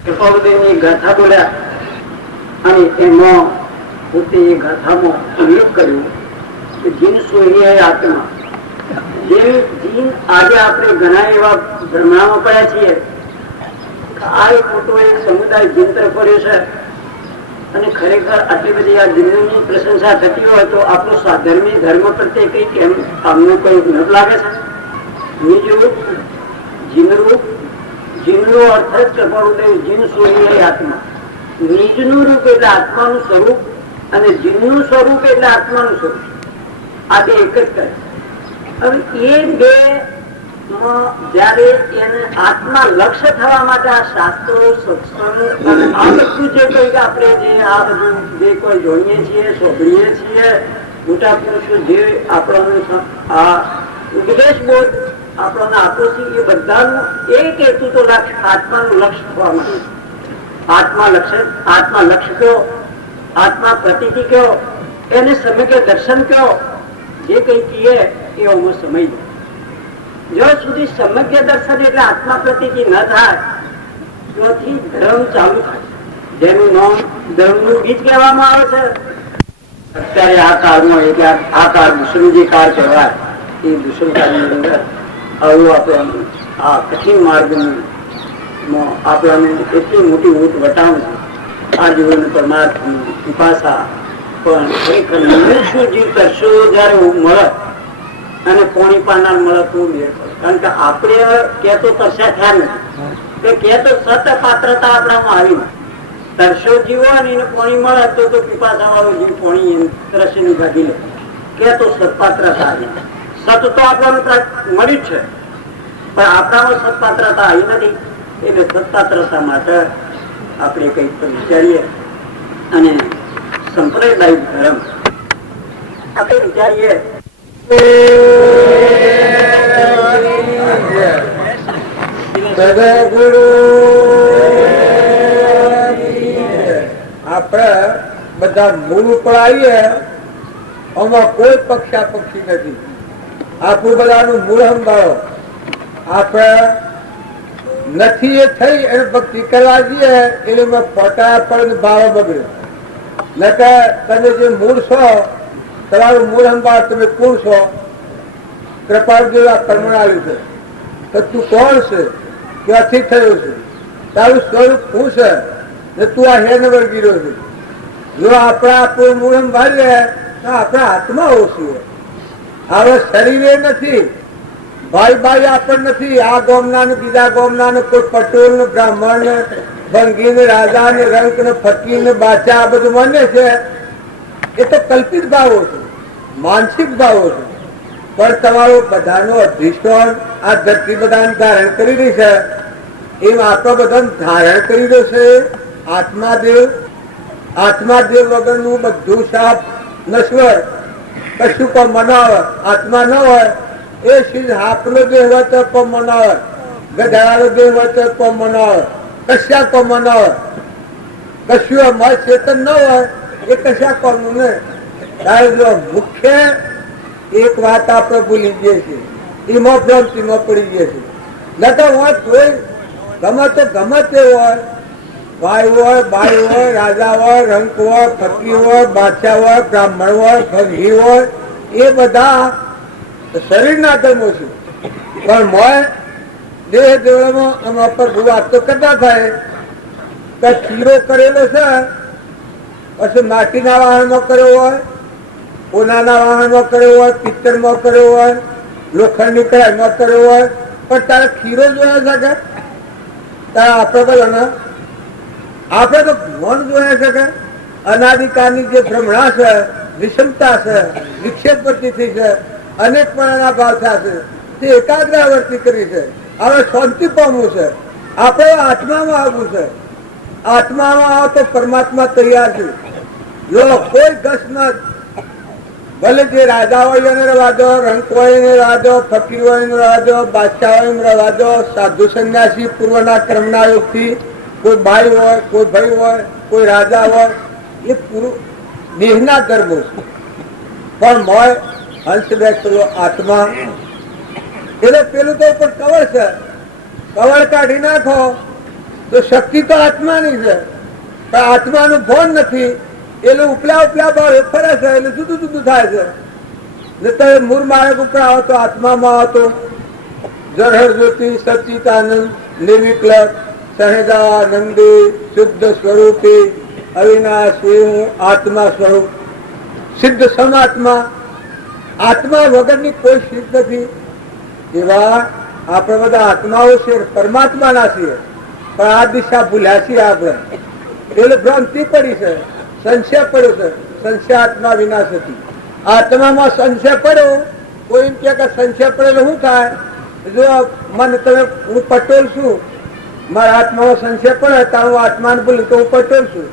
કૃપાવતીની ગાથા બોલ્યા અને એમાં પોતે એ ગાથામાં ઉલ્લેખ કર્યો કે જીન સોહી આત્મા. જીન આજે આપણે ઘણા એવા ભ્રમણામાં પડ્યા છીએ. આ એક મોટો એક સમુદાય જીન તરફ પડ્યો છે અને ખરેખર આટલી બધી આ જીનની પ્રશંસા થતી હોય તો આપણો સ્વાધર્મી ધર્મ પ્રત્યે કઈ કેમ આમનું કઈ ન લાગે છે? નિજરૂપ જીનરૂપ, જીનનો અર્થ જ કૃપાળુદેવ જીન સોહી આત્મા. નિજનું રૂપ એટલે આત્માનું સ્વરૂપ અને જીનનું સ્વરૂપ એટલે આત્માનું સ્વરૂપ. આ બે એક જ કહે. હવે એ બે જયારે એને આત્મા લક્ષ્ય થવા માટે આ શાસ્ત્રો, સત્સંગ અને આ બધું જે કઈ આપણે જે આ બધું જે કોઈ જોઈએ છીએ, શોધીએ છીએ, મોટા પુરુષો જે આપણને આ ઉપદેશ બોધ આપણને આપો છે એ બધાનું એક હેતુ તો આત્માનું લક્ષ્ય થવા માટે. આત્મા લક્ષ્ય કયો, આત્મા પ્રતીતિ કયો, એને સમગ્ર દર્શન કયો, જે કઈ કહીએ એ અમુક સમય જ્યાં સુધી સમગ્ર દર્શન એટલે આત્મા પ્રતીતિ ન થાય ત્યાંથી ધર્મ ચાલુ થાય. જેનું નામ ધર્મનું બીજ કહેવામાં આવે છે. અત્યારે આ કાળમાં એટલે આ કાળ દુષ્મજી કાળ કહેવાય. એ દુષ્મ કાળની અંદર આવું આપણે આ કઠિન માર્ગનું આપણને એટલી મોટી ઊંટ વટાવ છે. આ જીવન પરમાર્થની પીપાસા પણ ખરેખર મનુષ્ય જીવ કરશો જયારે મળે અને પોણી પાનાર મળે તો મેળ પડે. કારણ કે આપણે કેતો તરસ્યા થયા નથી. કેતો સત પાત્રતા આપણામાં આવી તરસો જીવો અને એને પોણી મળે તો પીપાસા વાળો જીવ પોણી તરસી ભાગી લે. કેતો સત્પાત્રતા આવી. સત તો આપણને મળી જ છે પણ આપણામાં સત્પાત્રતા આવી નથી. એટલે સત્પાત્રતા માટે આપણે કંઈક વિચારીએ અને સંપ્રદાય ધર્મ આપણે વિચારીએ. આપણે બધા મૂળ ઉપર આવીએ આમાં કોઈ પક્ષા પક્ષી નથી. આપણું બધાનું મૂળ સંભાળો. આપણે નથી એ થઈ એને ભક્તિ કરવા જઈએ એટલે મેં ફોટા પણ ભાવ બગડ્યો. નકર તમે જે મૂળ છો તમારું મૂળ સંભાળ, તમે કોણ છો? કૃપાળ જેવા કર્મણાળ્યું છે તો તું કોણ છે? ક્યાંથી થયું છે? તારું સ્વરૂપ શું છે ને તું આ હેન વર્ગીરો છે? જો આપણે આપણું મૂળ સંભાળીએ તો આપણા હાથમાં ઓછું હોય. હવે શરીરે નથી, ભાઈ ભાઈ આપણને નથી. આ ગોમના ને બીજા ગોમના ને કોઈ પટેલ ને બ્રાહ્મણ ને ભંગી ને રાજા ને રંક ને ફકીર ને બાદશાહ આ બધું માને છે. એ તો કલ્પિત ભાવો છે, માનસિક ભાવો છે. પણ તમારો બધાનો અધિષ્ઠાન આ ધરતી બધાને ધારણ કરી રહી છે. એમ આપણો બધાને ધારણ કરી રહ્યો છે આત્માદેવ. આત્માદેવ વગરનું બધું સાપ નશ્વર. કશું પણ મનાવે આત્મા ન હોય એ શીલ હાપનો દેહ હોય તો પણ મનાવે, ગધાડો દેહ હોય તો પણ મનાવે, કશા પણ મનાવે. કશું અમારે ચેતન ન હોય એ કશા કોમનું ને. ત્યારે જો મુખ્ય એક વાત આપણે ભૂલી જઈએ છીએ, એમાં ભ્રાંતિમાં પડી જઈએ છીએ. નકર હોય કોઈ ગમે તો ગમે તે હોય, ભાઈ હોય, બાઈ હોય, રાજા હોય, રંક હોય, ફકીર હોય, બાદશાહ હોય, બ્રાહ્મણ હોય, ભગી હોય, એ બધા શરીરના ધર્મો છે. પણ મોય દેહ દેવળમાં આમાં પર વાત તો કરતા થાય કે ખીરો કરેલો છે, પછી માટીના વાહનમાં કર્યો હોય, સોનાના વાહનમાં કર્યો હોય, પિત્તળમાં કર્યો હોય, લોખંડની કઢાઈમાં કર્યો હોય, પણ તારે ખીરો જોયા છે કે તારે આપણે બધાને આપણે તો મન જોયા છે કે અનાદિકાળની જે ભ્રમણા છે, વિષમતા છે, વિક્ષેપ પ્રતિ છે, અનેક પણ એના ભાવ થયા છે, પછી એકાગ્રાવર્તી કરી છે. હવે શાંતિ પામવું છે, આપણે આત્મામાં આવવું છે. આત્મામાં આવો તો પરમાત્મા તૈયાર છે. જો કોઈ ઘસ ન, ભલે જે રાજા હોય એને રહેવા દો, રંક હોય એને રહેવા દો, ફકીર હોય એને રહેવા દો, બાદશાહ હોય એને રહેવા દો, સાધુ સંન્યાસી પૂર્વના કર્મના યોગથી, કોઈ ભાઈ હોય, કોઈ ભાઈ હોય, કોઈ રાજા હોય, એ પૂરું દેહના ધર્મો છે. પણ મોય હંસ બેઠેલો આત્મા એટલે પેલું તો પણ કવળ છે, કવળ કાઢી નાખો તો શક્તિ તો આત્માની છે, પણ આત્માનું ભાન નથી. એટલે ઉપલા બળ ફરે છે, એટલે જુદું જુદું થાય છે. તમે મૂળ માર્ગ ઉપર આવો તો આત્મામાં આવો તો જરહર જ્યોતિ સચ્ચિદાનંદ નિર્વિકલ્પ સહેજાનંદી શુદ્ધ સ્વરૂપી અવિનાશી હું આત્મા સ્વરૂપ સિદ્ધ સમાત્મા. આત્મા વગરની કોઈ સિદ્ધ નથી. એવા આપણે બધા આત્માઓ છે, પરમાત્માના છીએ, પણ આ દિશા ભૂલ્યા છીએ આપણે. એટલે ભ્રાંતિ પડી છે, સંશય પડ્યો છે. સંશય આત્મા વિનાશ હતી. આત્મામાં સંશય પડ્યો, કોઈ એમ કે સંશય પડેલો શું થાય? જો મને તમે હું પટેલ છું, મારા આત્મામાં સંશય પડે તો હું આત્માને બોલું તો હું પટેલ છું.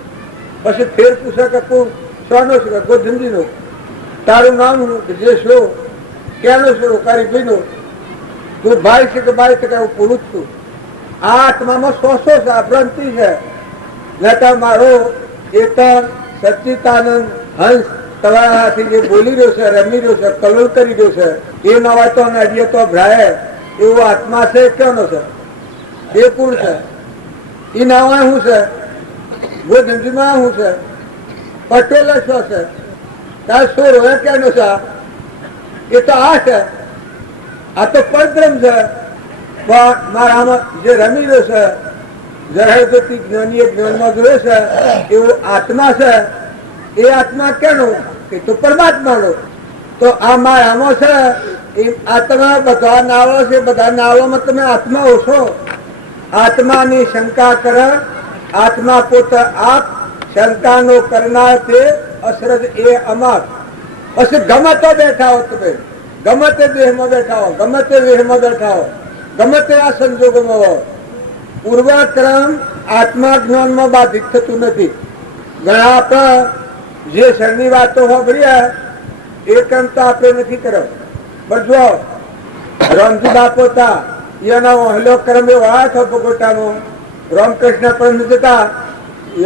પછી ફેર પૂછે કે તું શોનો છું? ગોધનજીનો. તારું નામ જે છો ક્યાંનો છો? કારીભાઈનો. તું ભાઈ છે કે ભાઈ છે કે હું પુરુષ છું. આ આત્મામાં સો છે, ભ્રાંતિ છે. નતા મારો એક સચ્ચિદાનંદ હંસ તમારાથી જે બોલી રહ્યો છે, રમી રહ્યો છે, કલોલ કરી રહ્યો છે, એ ન હોય તો અડીએ તો ભ્રાય એવો આત્મા છે. ક્યાંનો છે? બે પૂર્ણ છે. એ ના હોય શું છે? ગોધનજીમાં શું છે? પટેલ શું છે? તાર સોર હોય ક્યાંનો છે? એ તો આ છે. આ તો પરબ્રહ્મ છે. પણ મારામાં જે રમી રહ્યો છે, જરહજ્યોતિ જ્ઞાની જ્ઞાનમાં જોયો છે, એવો આત્મા છે. એ આત્મા કેનો? એ તો પરમાત્માનો. તો આ મારામાં છે એ આત્મા બધા નાવો છે, બધા નાવોમાં તમે આત્માઓ છો. આત્માની શંકા કરે, આત્મા પોતે આપ, શંકાનો કરનાર તે અસરજ એ અમાર. પછી ગમે તો બેઠા હો તમે, ગમે તે દેહમાં બેઠા હો, ગમે તે વેહમાં બેઠા હો, ગમે તે આ સંજોગોમાં હો, પૂર્વક્રમ આત્મા જ્ઞાનમાં બાધિત થતું નથી. ઘણા આપણે જે શરની વાતો સાંભળ્યા એ કામ તો આપણે નથી કર્યો. પણ જો રામજી બાપો હતા, એનો વહેલો કર્મ એવો હતો ભગોટાનો. રામકૃષ્ણ પરમ જતા,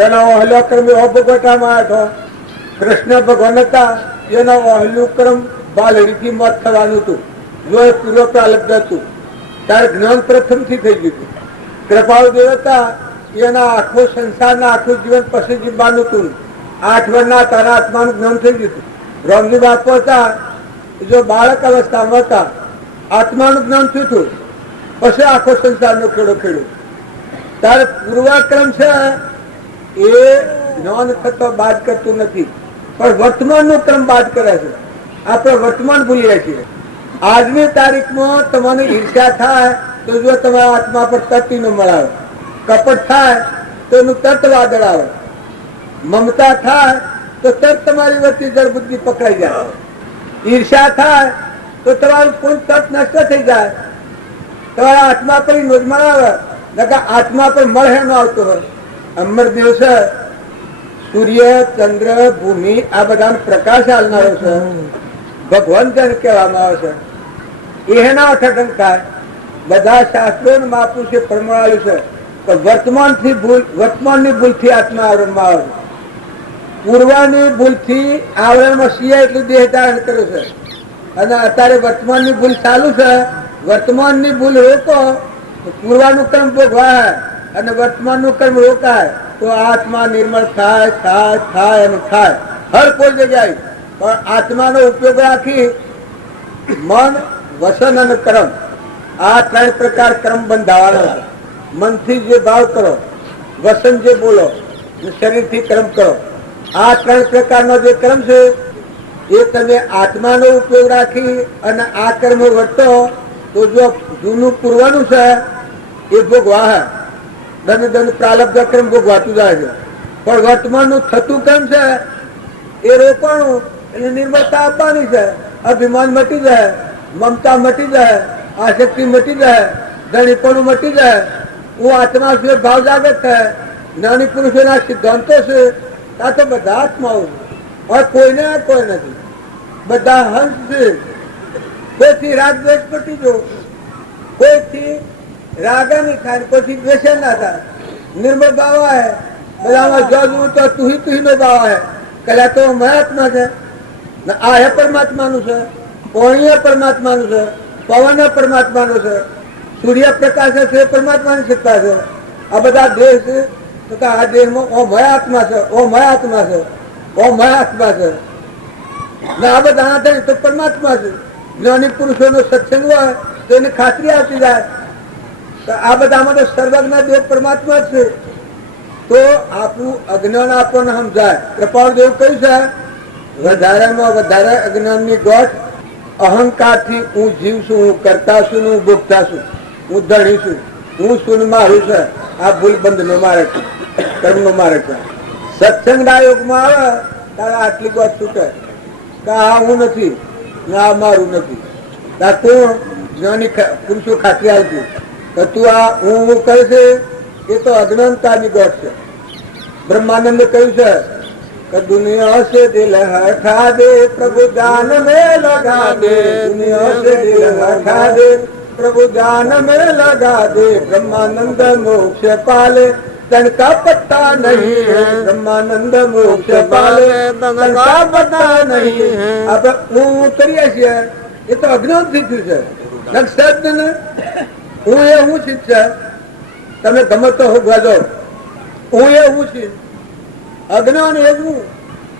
એનો વહેલો કર્મ એવો ભગોટામાં હતો. કૃષ્ણ ભગવાન હતા, એનો વહેલું કર્મ બાલડીથી મોત થવાનું હતું. જો એ પૂર્વ પ્રાલબ્ધ હતું, ત્યારે જ્ઞાન પ્રથમથી થઈ ગયું હતું. કૃપાળુ દેવ હતા, એના આખો સંસારના આખું જીવન પછી જીવવાનું હતું. 8 વર્ષના તારા આત્માનું જ્ઞાન થઈ ગયું હતું. રામજી બાપુ હતા, જો બાળક અવસ્થામાં હતા, આત્માનું જ્ઞાન થયું હતું. પછી આખો સંસારનો ખેડો ખેડ્યો. ત્યારે પૂર્વક્રમ છે એ જ્ઞાન થતો બાદ કરતું નથી, પણ વર્તમાનનો ક્રમ બાદ કરે છે. આપણે વર્તમાન ભૂલીએ છીએ. આજની તારીખમાં તમને ઈર્ષ્યા થાય તો જો તમારા આત્મા પર તત્વ ન મળાવે, કપટ થાય તો એનું તત્વ વાદળ આવે, મમતા થાય તો તરત તમારી વચ્ચે જળ બુદ્ધિ પકડાઈ જાય, ઈર્ષ્યા થાય તો તમારું કોઈ તત્વ નષ્ટ થઈ જાય, તમારા આત્મા પર નોંધમાં આવે. આત્મા પર મળે ન આવતો હોય. અમર દિવસે સૂર્ય, ચંદ્ર, ભૂમિ આ બધા પ્રકાશ હાલનારો છે, ભગવાન જેને કહેવામાં આવે છે. એના અઠંગ થાય. બધા શાસ્ત્રો મહાપુરુષે પ્રમાણ્યું છે કે વર્તમાનની ભૂલથી આત્મા આવરણમાં આવે, પૂર્વની ભૂલથી આવરણમાં સિવાય એટલું દેહ ધારણ કર્યું છે. અને અત્યારે વર્તમાનની ભૂલ ચાલુ છે. વર્તમાનની ભૂલ રોકો તો પૂર્વાનું કર્મ ભોગવાય, અને વર્તમાનનું કર્મ રોકાય તો આત્મા નિર્મળ થાય થાય થાય અને થાય હર કોઈ જગ્યાએ. પણ આત્માનો ઉપયોગ રાખી મન, વસન અને કર્મ, આ 3 પ્રકાર કર્મ બંધાવાનો. મનથી જે ભાવ કરો, વસન જે બોલો, શરીરથી કર્મ કરો. આ 3 પ્રકારનો જે કર્મ છે એ તમે આત્માનો ઉપયોગ રાખી અને આ કર્મ વર્તો તો જો જૂનું પૂર્વનું છે એ ભોગવા, દંડ પ્રાલબ્ધ કર્મ ભોગવાતું જાય છે. પણ વર્તમાનનું થતું કર્મ છે એ રોકાણું, એટલે નિર્મળતા આપવાની છે. અભિમાન મટી જાય, મમતા મટી જાય, આ શક્તિ મટી જાય, ધણીપણું મટી જાય, હું આત્મા છે ભાવ જાગૃત થાય, જ્ઞાની પુરુષોના સિદ્ધાંતો છે, આ તો બધા આત્માઓ છે, કોઈને કોઈ નથી, બધા હંસ છે. કોઈથી રાગ દ્વેષ પટી જો, કોઈથી રાગ નહીં થાય, કોઈથી દ્વેષ ના થાય, નિર્મળ બાવા હે, બધામાં જો તો તુહી નો બાવા હે. કલા તો મહાત્મા છે, આ હે પરમાત્માનું છે, પાણી પરમાત્માનું છે, પવન પરમાત્માનું છે, સૂર્ય પ્રકાશ છે એ પરમાત્માની સત્તા છે. આ બધા દેહ છે તો આ દેહમાં ઓ મહાત્મા છે, ઓ મહાત્મા છે, ઓ મહાત્મા છે. આ બધા તો પરમાત્મા છે. જ્ઞાની પુરુષોનો સત્સંગ હોય તો એને ખાતરી આપી જાય આ બધામાં તો સર્વજ્ઞ દેવ પરમાત્મા છે. તો આપણું અજ્ઞાન આપણને સમજાય. કૃપાળદેવ કહ્યું છે વધારેમાં વધારે અજ્ઞાનની ગોઠ અહંકારથી હું જીવ છું, હું કરતા છું, હું ભોગતા છું, હું ધણી છું, હું શું મારું છે. આ ભૂલ બંધ નો મારે છે, કર્મ નો મારે છે. સત્સંગના યોગમાં આવે તારે આટલી ગોઠ છૂટે કે આ હું નથી, આ મારું નથી. કોણ જ્ઞાની પુરુષો ખાતરી આવતી કે તું આ હું કહે છે એ તો અજ્ઞાનતાની ગોઠ છે. બ્રહ્માનંદ કહ્યું છે કે દુનિયા સે દિલ હટા દે પ્રભુ જાન में लगा दे, दुनिया से दिल हटा दे प्रभु जान में लगा दे. ब्रह्मानंद मोक्ष पाले तन का पत्ता नहीं है, ब्रह्मानंद मोक्ष पाले तन का पत्ता नहीं है. अब હું ઉતરીએ છીએ એ તો અજ્ઞાન થી થયું છે. નક્ષત્ર ને હું એ હું શીખ છે, તમે ગમે તો ગજો હું એ હું છું. અજ્ઞાન એવું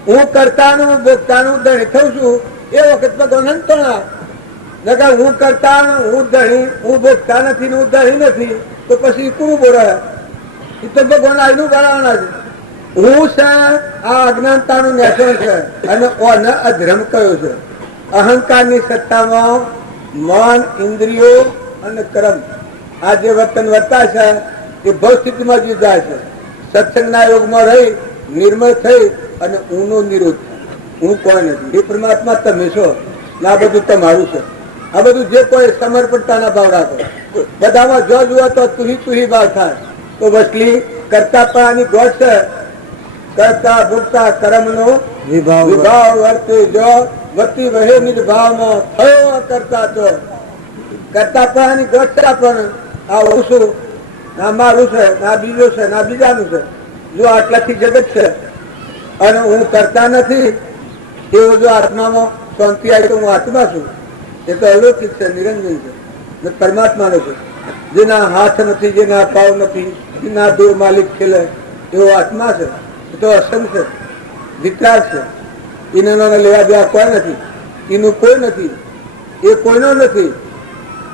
હું કરતાનું ભોગતાનું ધણી થઉં છું એ વખત ભગવાન નકર હું કરતા હું ધણી હું ભોગતા નથી હું ધણી નથી તો પછી કોણ બોલે? એ તો ભગવાન આજનું બનાવવાના છે. હું છે આ અજ્ઞાનતાનું નેસણ છે અને ઓને અધર્મ કયો છે. અહંકારની સત્તામાં મન, ઇન્દ્રિયો અને કર્મ આ જે વર્તન વર્તા છે એ ભવસ્થિતિમાં જ જાય છે. સત્સંગના યોગમાં રહી નિર્મળ થઈ અને ઊનો નિરોધ. હું કોઈ નથી, એ પરમાત્મા તમે છો, આ બધું તમારું છે. આ બધું જે કોઈ સમર્પણતાના ભાવ રાખો, બધામાં જો જુઓ તો તુહી ભાવ થાય. તો વસલી કરતા પરાની ગોઠ છે. કરતા ભોગતા કર્મનો વિભાવ વર્તે જો વતી વહે નિજ ભાવમાં થયો કરતા તો કરતા પરાની ગોઠ છે. આપણને આ ઓછું ના મારું છે, ના બીજો છે, ના બીજાનું છે. જો આટલાથી જગત છે અને હું કરતા નથી એવો જો આત્મામાં શાંતિ આવી તો હું આત્મા છું. એ તો અલૌકિક છે, નિરંજન છે, પરમાત્માનો છે. જેના હાથ નથી, જેના પાવ નથી, જેના દૂર માલિક ખેલે એવો આત્મા છે. એ તો અસંગ છે, વિતરાગ છે. એના લેવા દેવા કોઈ નથી, એનું કોઈ નથી, એ કોઈનો નથી.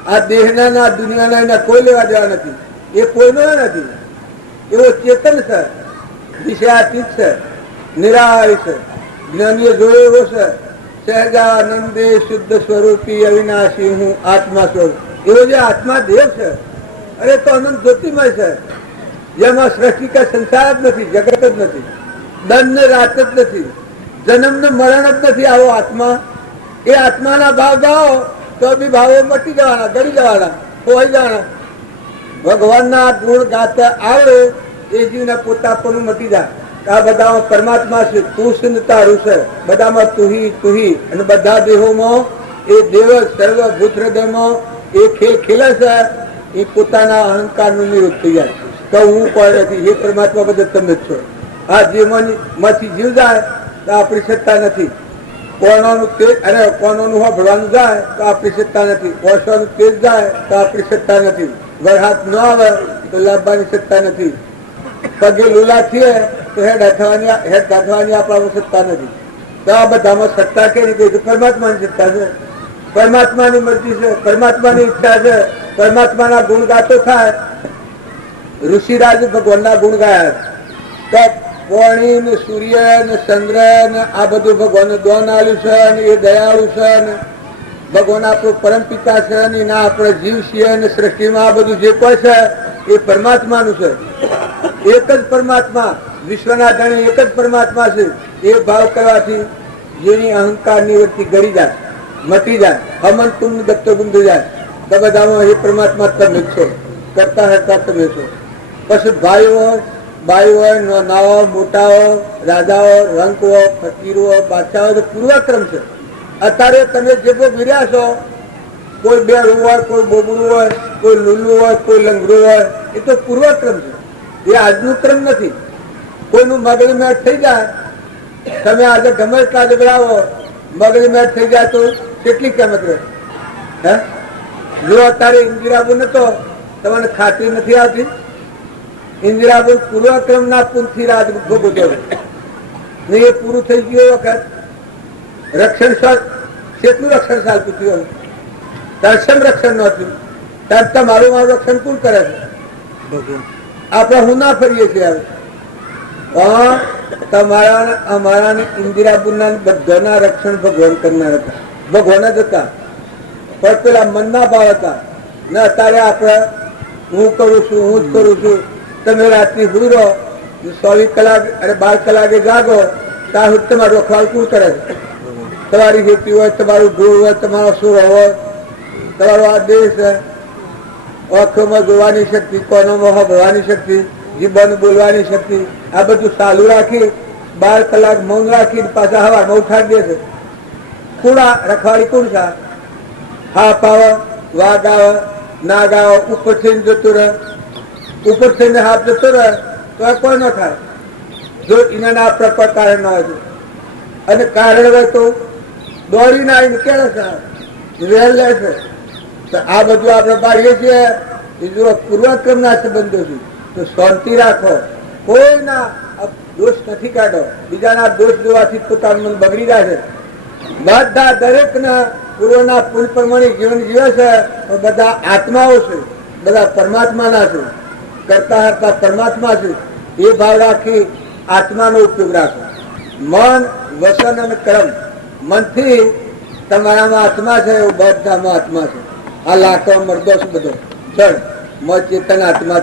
આ દેહના ના દુનિયાના એના કોઈ લેવા દેવા નથી, એ કોઈનો નથી. એવો ચેતન છે, વિષયાતીત છે, નિરાળી છે. જ્ઞાનીએ જોયો એવો છે સહેજાનંદે શુદ્ધ સ્વરૂપી અવિનાશી હું આત્મા સ્વરૂપ. એવો જે આત્મા દેવ છે અરે તો અનંત જ્યોતિમય છે, જેમાં સૃષ્ટિ કે સંસાર જ નથી, જગત જ નથી, દંડ ને રાત જ નથી, જન્મ ને મરણ જ નથી. આવો આત્મા, એ આત્માના ભાવ ગાઓ તો બી ભાવો મટી જવાના, ગળી જવાના, ખોવાઈ જવાના. ભગવાનના ગુણ ગાતા આવે એ જીવને પોતાપણું મટી જાય. આ બધામાં પરમાત્મા છે, તું છે ને તારું છે. બધામાં તુહી અને બધા દેહોમાં એ દેવ સર્વભૂત હૃદયમાં એ ખેલે છે. એ પોતાના અહંકારનું નિરોધ થઈ જાય તો હું કોઈ નથી, એ પરમાત્મા બધા તમે જ છો. આ જીવમાંથી જીવ જાય તો આપણી સત્તા નથી. કોણોનું તેજ અને કોણોનું ભળવાનું જાય તો આપણી સત્તા નથી. કોષોનું તેજ જાય તો આપણી સત્તા નથી. વરસાદ ન આવે તો લાવવાની સત્તા નથી. પગે લીલા થઈએ તો હેડ ગાંઠવાની આપણામાં સત્તા નથી. તો આ બધામાં સત્તા કેવી રીતે? પરમાત્માની સત્તા છે, પરમાત્માની મરજી છે, પરમાત્માની ઈચ્છા છે. પરમાત્માના ગુણ ગાતો થાય. ઋષિરાજ ભગવાનના ગુણ ગાયા તો પાણી ને સૂર્ય ને ચંદ્ર ને આ બધું ભગવાન દોન આલ્યું છે અને એ દયાળુ છે ને ભગવાન આપણો પરમ પિતા છે ને ના આપણે જીવ છીએ અને સૃષ્ટિમાં આ બધું જે કોઈ છે એ પરમાત્માનું છે. એક જ પરમાત્મા, વિશ્વના ધણી એક જ પરમાત્મા છે. એ ભાવ કરવાથી જેની અહંકાર ની વૃત્તિ ગળી જાય, મટી જાય, હમન તુમ દત્ત ગુંદ જાય. તો બધામાં એ પરમાત્મા તમે છો, કરતા હતા તમે છો. પછી ભાઈઓ હોય, બાઈ હોય, નાનાઓ મોટાઓ, રાજાઓ, રંકો, ફકીરો, બાદશાહો, તો પૂર્વક્રમ છે. અત્યારે તમે જે કોઈ વિર્યા છો, કોઈ બેરું હોય, કોઈ બોબડું હોય, કોઈ લુલ્લું હોય, કોઈ લંગડું હોય, એ તો પૂર્વક્રમ છે, એ આજનું ક્રમ નથી. કોઈનું મગજ મેટ થઈ જાય, તમે આજે ગમે એટલા જબડાવો, મગજ મેટ થઈ જાય તો કેટલી કિંમત રહે? હે, જો અત્યારે ઇન્દિરાબેન નતો, તમને ખાતરી નથી આવતી. ઇન્દિરાબેન પૂર્વક્રમ ના પૂરથી રાજ ભોગવતો ને એ પૂરું થઈ ગયું વખત રક્ષણ સાલ કેટલું રક્ષણ સાલ પૂછ્યું દર્શન રક્ષણ નતું, ત્યારે તમારું મારું રક્ષણ કોણ કરે છે? આપણે હું ના ફરીએ છીએ. પણ તમારા અમારા ઇન્દિરાબેનના બધાના રક્ષણ ભગવાન કરનાર હતા, ભગવાન જ હતા. પણ પેલા મનના ભાવ હતા ને. અત્યારે આપણે હું કરું છું, હું જ કરું છું. તમે રાત્રિ સુઈ રહો, 24 કલાક અને 12 કલાકે જાગો, ત્યાં સુધી તમારું રખવાળ શું કરે છે? તમારી ખેતી હોય, તમારું ઢોળ હોય, તમારો સુર હોય, તમારો આ દેશ છે. આંખોમાં જોવાની શક્તિ, કોનોમાં ભરવાની શક્તિ, જીભને બોલવાની શક્તિ, આ બધું ચાલુ રાખી 12 કલાક મૌન રાખી પાછા હવામાં ઉઠાડી દે છે. કુડા રખવાડી કોણ છે? હાપ આવે, વાઘ આવે, નાગ આવે, ઉપર થઈને જતું રહે, ઉપર થઈને હાથ જતો રહે તો આ કોઈ ન થાય. જો એના આ પ્રકાર કારણ ના હોય અને કારણ હોય તો દોડીને આવીને ક્યારે છે વેલ લે છે. તો આ બધું આપણે પાડીએ છીએ એ જો પૂર્વક્રમના સંબંધો છે. તો શાંતિ રાખો, કોઈના દોષ નથી કાઢો. બીજાના દોષ જોવાથી પોતાનું મન બગડી જાય છે. બધા દરેકના પૂર્વના પુલ પ્રમાણે જીવન જીવે છે, પણ બધા આત્માઓ છે, બધા પરમાત્માના છે, કરતા હતા પરમાત્મા છે. એ ભાવ રાખી આત્માનો ઉપયોગ રાખો. મન, વચન અને કર્મ. મનથી તમારામાં આત્મા છે, એવું બધામાં આત્મા છે. આ લાખો મરદો છે બધો જળ મન ચેતન આત્મા.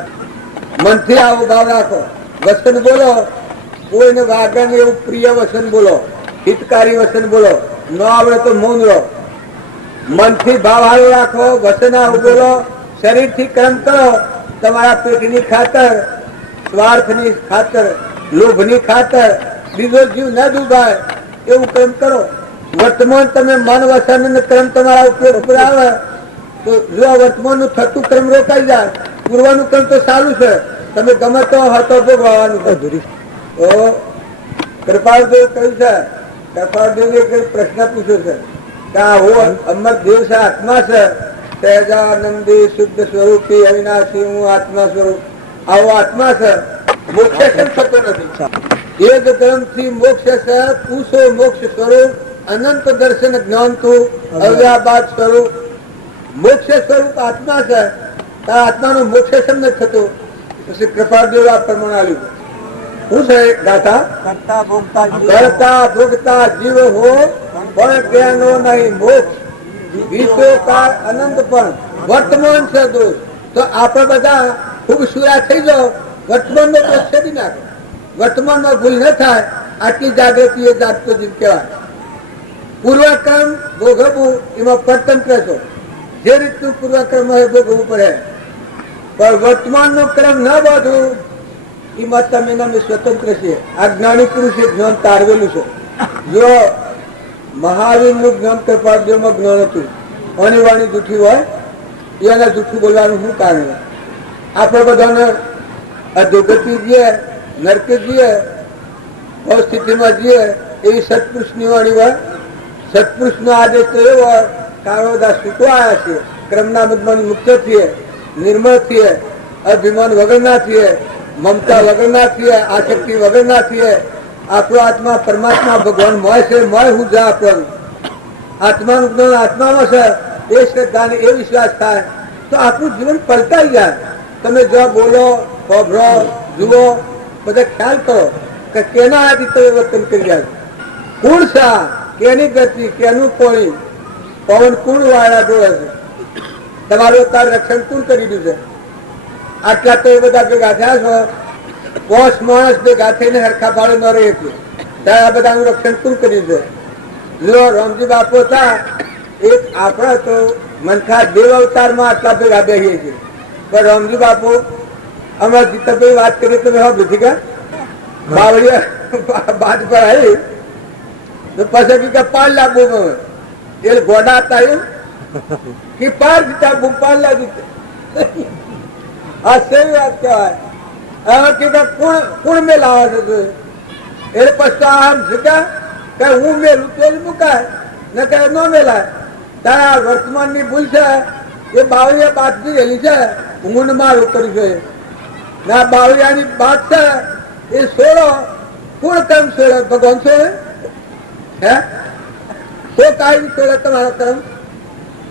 મનથી આવો ભાવ રાખો. વચન બોલો, કોઈને વાગે ને એવું પ્રિય વચન બોલો, હિતકારી વચન બોલો. ન આવડે તો મૌન રહો. મનથી ભાવ હારો રાખો, વચન આવું બોલો, શરીરથી કર્મ કરો. તમારા પેટની ખાતર, સ્વાર્થની ખાતર, લોભની ખાતર બીજો જીવ ન ડૂબાય એવું કર્મ કરો. વર્તમાન તમે મન, વચન અને કર્મ તમારા ઉપયોગ ઉપર આવે તો જો વર્તમાન નું થતું કર્મ રોકાઈ જાય, પૂર્વનું કર્મ તો સારું છે. તમે ગમે તો હતો ભોગવવાનું બધું. તો કૃપાળદેવ કહ્યું છે, કૃપાળદેવે કઈ પ્રશ્ન પૂછ્યો છે કે આવો અમર દેવ છે, આત્મા છે, સહેજાનંદી શુદ્ધ સ્વરૂપી અવિનાશી હું આત્મા સ્વરૂપ. આવો આત્મા છે, મોક્ષ કેમ થતો નથી? એક ધર્મથી મોક્ષ છે, પૂછો મોક્ષ સ્વરૂપ અનંત દર્શન જ્ઞાન તું અવ્યાબાદ સ્વરૂપ. મોક્ષ સ્વરૂપ આત્મા છે, આ આત્માનો મોક્ષ કેમ નથી થતો? પછી કૃપાળદેવ આ પ્રમાણે આવ્યું. શું છે ગાથા? કરતા ભોગતા જીવ હો પણ તેનો નહીં મોક્ષ, વિશ્વકાળ અનંત પણ વર્તમાન છે દોષ. તો આપણે બધા ખૂબ સુરા થઈ જાઓ, વર્તમાનનો દોષ છેડી નાખો. વર્તમાનમાં ભૂલ ન થાય, આટલી જાગૃતિ એ જાગતો જીવ કહેવાય. પૂર્વક્રમ ભોગવવું એમાં પરતંત્ર છો, જે રીતનું પૂર્વક્રમ હોય ભોગવવું પડે. પણ વર્તમાનનો ક્રમ ન બાંધવું એમાં તમે નામે સ્વતંત્ર છે. આ જ્ઞાની પુરુષે જ્ઞાન તારવેલું છે. જો મહાવીરનું જ્ઞાન કૃપાળદેવમાં જ્ઞાન હતું, વાણી વાણી જૂઠી હોય એને જૂઠું બોલવાનું શું કારણ? આપણે બધાને અધોગતિ જઈએ, નરકે જઈએ, સ્થિતિમાં જઈએ એવી સત્પુરુષની વાણી હોય. સત્પુરુષનો આદેશ તો એવો હોય, કાળો દાસ છૂટો આવ્યા છે, ક્રમના મધમાં મુક્ત થઈએ, નિર્મળ થઈએ, અભિમાન વગરના થઈએ, મમતા વગરના થઈએ, આસક્તિ વગરના થઈએ. આપણો આત્મા પરમાત્મા ભગવાન મોય છે, મોય હું જા આપણું આત્માનું જ્ઞાન આત્મામાં છે. એ શ્રદ્ધા એ વિશ્વાસ થાય તો આપણું જીવન પલટાઈ જાય. તમે જો બોલો, ખોભરો, જુઓ, બધા ખ્યાલ કરો કે કેના આદિ પરિવર્તન કરી જાય. કુણ શા, કેની ગતિ, કેનું કોણી, પવન કુણ વાળા ડોળે છે. તમારું અત્યારે રક્ષણ કોણ કરી દીધું છે? આટલા તો એ બધા ભેગા થયા છો, 5 માણસ ભેગા થઈને હરખા ભાડે ન રહે છે, ત્યારે આ બધાનું રક્ષણ કોણ કર્યું છે? જો રામજી બાપુ હતા, એક આપણા તો મનખા દેવ અવતારમાં આટલા ભેગા બેસીએ છીએ. પણ રામજી બાપુ હમણાં જીતાભાઈ વાત કરી તમે હા બધી કા બાવળિયા બાદ પર આવી તો પછી કે 5 લાખ બોમ એ ગોડા હતા એવું કે 5 જીતા બોમ 5 લાખ જીતે આ સેવી વાત કહેવાય. હવે કે કોણ મેલાવે છે એટલે પછી આમ શીખ્યા કે હું મેલું તેલ મુકાય ને કે ન મેલાય. તારા વર્તમાનની ભૂલ છે એ બાવળિયા બાદ ગયેલી છે હું મારું કર્યું છે ના બાવળિયાની બાદ છે એ છોડો. કોણ કર્મ છોડે? ભગવાન છોડે હે? તો કાંઈ છોડે તમારો કર્મ?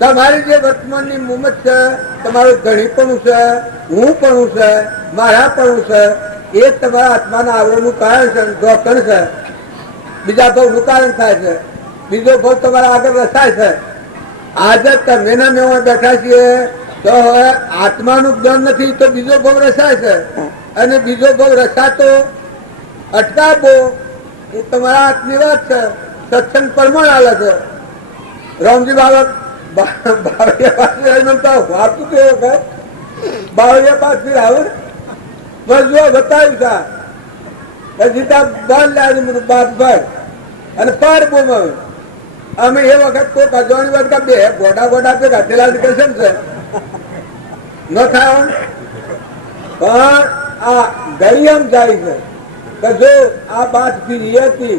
તમારી જે વર્તમાનની મુમત છે, તમારું ધણીપણું છે, હું પણ છે, મારા પણ છે, એ તમારા આત્માના આવરણનું કારણ છે, જોકણ છે. બીજા ભાવનું કારણ થાય છે. બીજો ભાવ તમારા આગળ રસાય છે. આજે તમે ને મેં બેઠા છીએ તો હવે આત્માનું જ્ઞાન નથી તો બીજો ભાવ રસાય છે. અને બીજો ભાવ રસાતો અટકાવો એ તમારા હાથની વાત છે. સત્સંગ પરમાણ આલે છે. રામજી બાબા બાવળિયા વાતું કેવો કે બાવળિયા પાછી આવે બસ જો બતાવ્યું છે પછી બાર લાવી બાદ ભાઈ અને પાર બોમ આવે. અમે એ વખત કોઈ ભગવાન વાત કે બે ગોડા પે ગાંઠેલા કશન છે ન થાય પણ આ ગઈ એમ જાય છે કે જો આ બાત થી હતી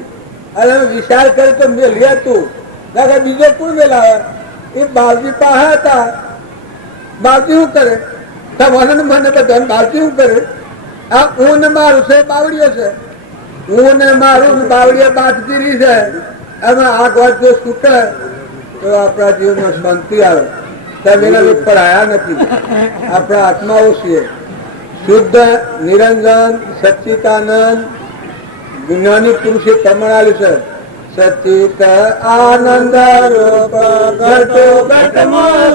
અને વિચાર કરે તો મેલી હતું બીજો કોણ મેલાવે? એ બાવજી પાસે હતા. બાવજી શું કરે? તમારે મને બધા બાવજી શું કરે? આ હું ને મારું છે બાવળીઓ છે. હું ને મારું બાવળીએ બાતગીરી છે. અમે આ વાત જો છૂટે તો આપણા જીવનમાં શાંતિ આવે. તમે પડાયા નથી. આપણા આત્માઓ છીએ શુદ્ધ નિરંજન સચ્ચિતાનંદ જ્ઞાની પુરુષે પ્રમાણાલું છે. સચિત આનંદ રૂપ ઘટો ઘટમાં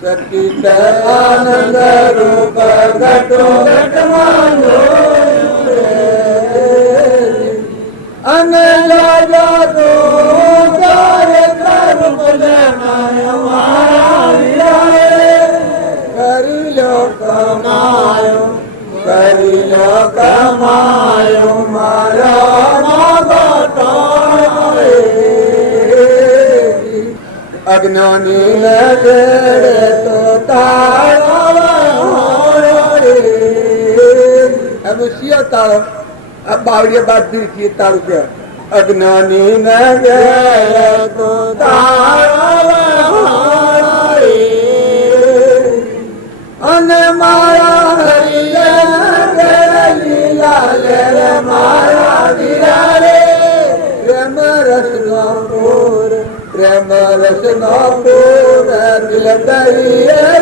સચિત આનંદ રૂપ ઘટો ઘટમાં અને લાજો કરી લો કમાયો કરી લો કમાયો મારા અજ્ઞાની ને તો તારો શિયો તારો આ બાવળિયા બાદ છીએ તારું કે અજ્ઞાની ને તો તારો અને મારા મારા વિરારે પ્રેમ રસ નો પૂર પ્રેમ રસ નો પૂર દિલ દરિયે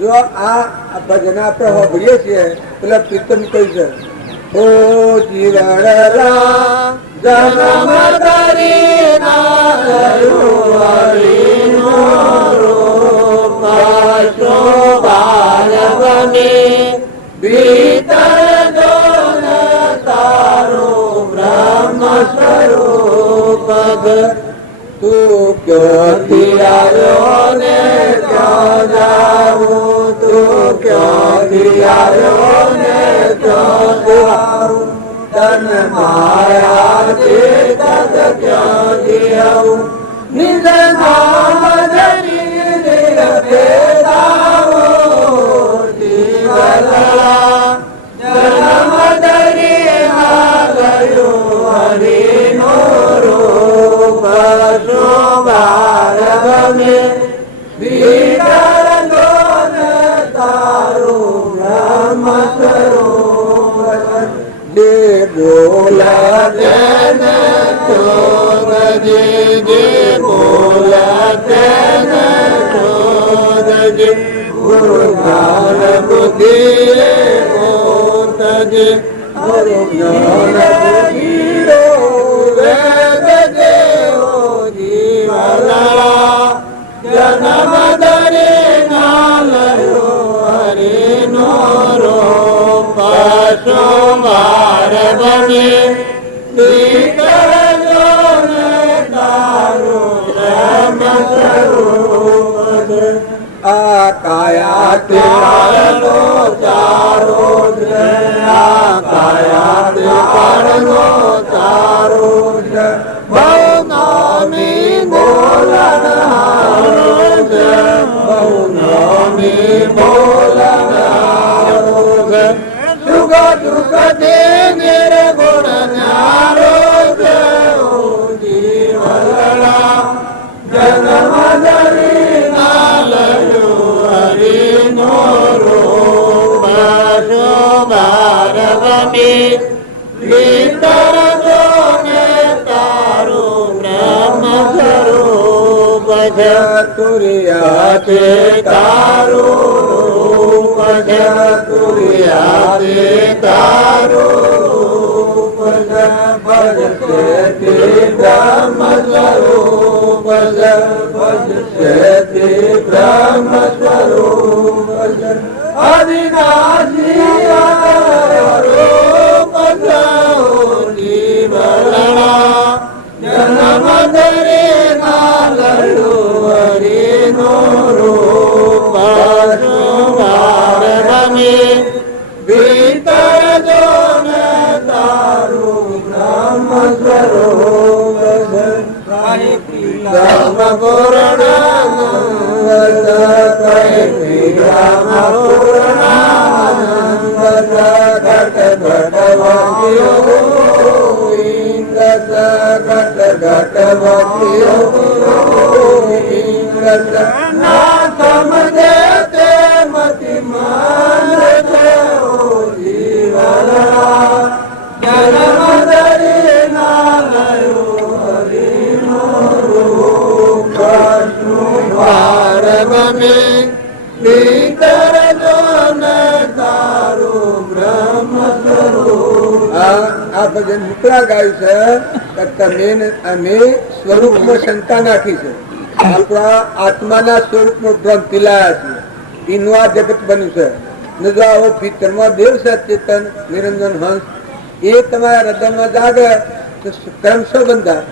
જો આ ભજન આપણે હોભળીએ છીએ પેલા પ્રીતમ કઈ છે ઓ જીવણલા જન્મ કરી ભીતર તારો બ્રહ્મ સ્વરૂપ તું ક્યોથી આવ્યો ને ક્યાં જાઉં તું ક્યોથી આવ્યો ને ક્યાં જાઉં તન માયાથી તદ ક્યોથી આવું નિજ નામ ધરી નિરભેદાવો જીવલા જન્મ ધરી ગયો હરિનો રૂપ શોભાર બને વિચાર તારું બ્રહ્મ સ્વરૂપ જે બોલા તેને ચોરજે જે બોલા તેને ચોરજે ગુરુ જ્ઞાન બુદ્ધિ ગોતજે ગુરુ જ્ઞાન બુદ્ધિ વેદ જેવો જીવલા જન્મ ધરે નાલયો હરિનો રૂપ શોભાર બને નામી બોલનારો છે, બહુ નામી બોલનારો છે, સુખ દુઃખ તે નિર્ગુણ ન્યારો છે. ઓ જીવલડા જન્મ ધરી ના લયો હરિનો રૂપ શુભારંભી ભીતર જોને તારું બ્રહ્મ સ્વરૂપ છે. તુરિયા છે તારું રૂપ છે, તુરિયા છે તારું રૂપ છે. ભજશે તે બ્રહ્મ સ્વરૂપ છે, ભજશે તે બ્રહ્મ સ્વરૂપ છે. અવિનાશી રૂપ છે. ઓ જીવલડા જન્મ ધરી ના લડ્યું હરિનો રૂપ શુભારંભી ભીતર જોને તારું બ્રહ્મ સ્વરૂપ છે. બ્રહ્મ પૂર્ણાનંદ બ્રહ્મ પૂર્ણાનંદ ઘટ ઘટ વાક્યો ઘટ ઘટ વાક્યો ના સમજે તે મતિ માન છે. ઓ જીવલડા જન્મ ધરી ના લયો હરિનો રૂપ શુભારંભી ભીતર જોને તારું બ્રહ્મ સ્વરૂપ. આ ભજન મિત્રા ગાયું છે કે તમે અમે સ્વરૂપમાં શંકા નાખી છે, આપણા આત્માના સ્વરૂપનો ભ્રમ પીલાયા છે, એનું આ જગત બન્યું છે. ને જો આવો ભીતરમાં દેવ છે ચેતન નિરંજન હંસ, એ તમારા હૃદયમાં જાગે તો કર્મ શું બંધા?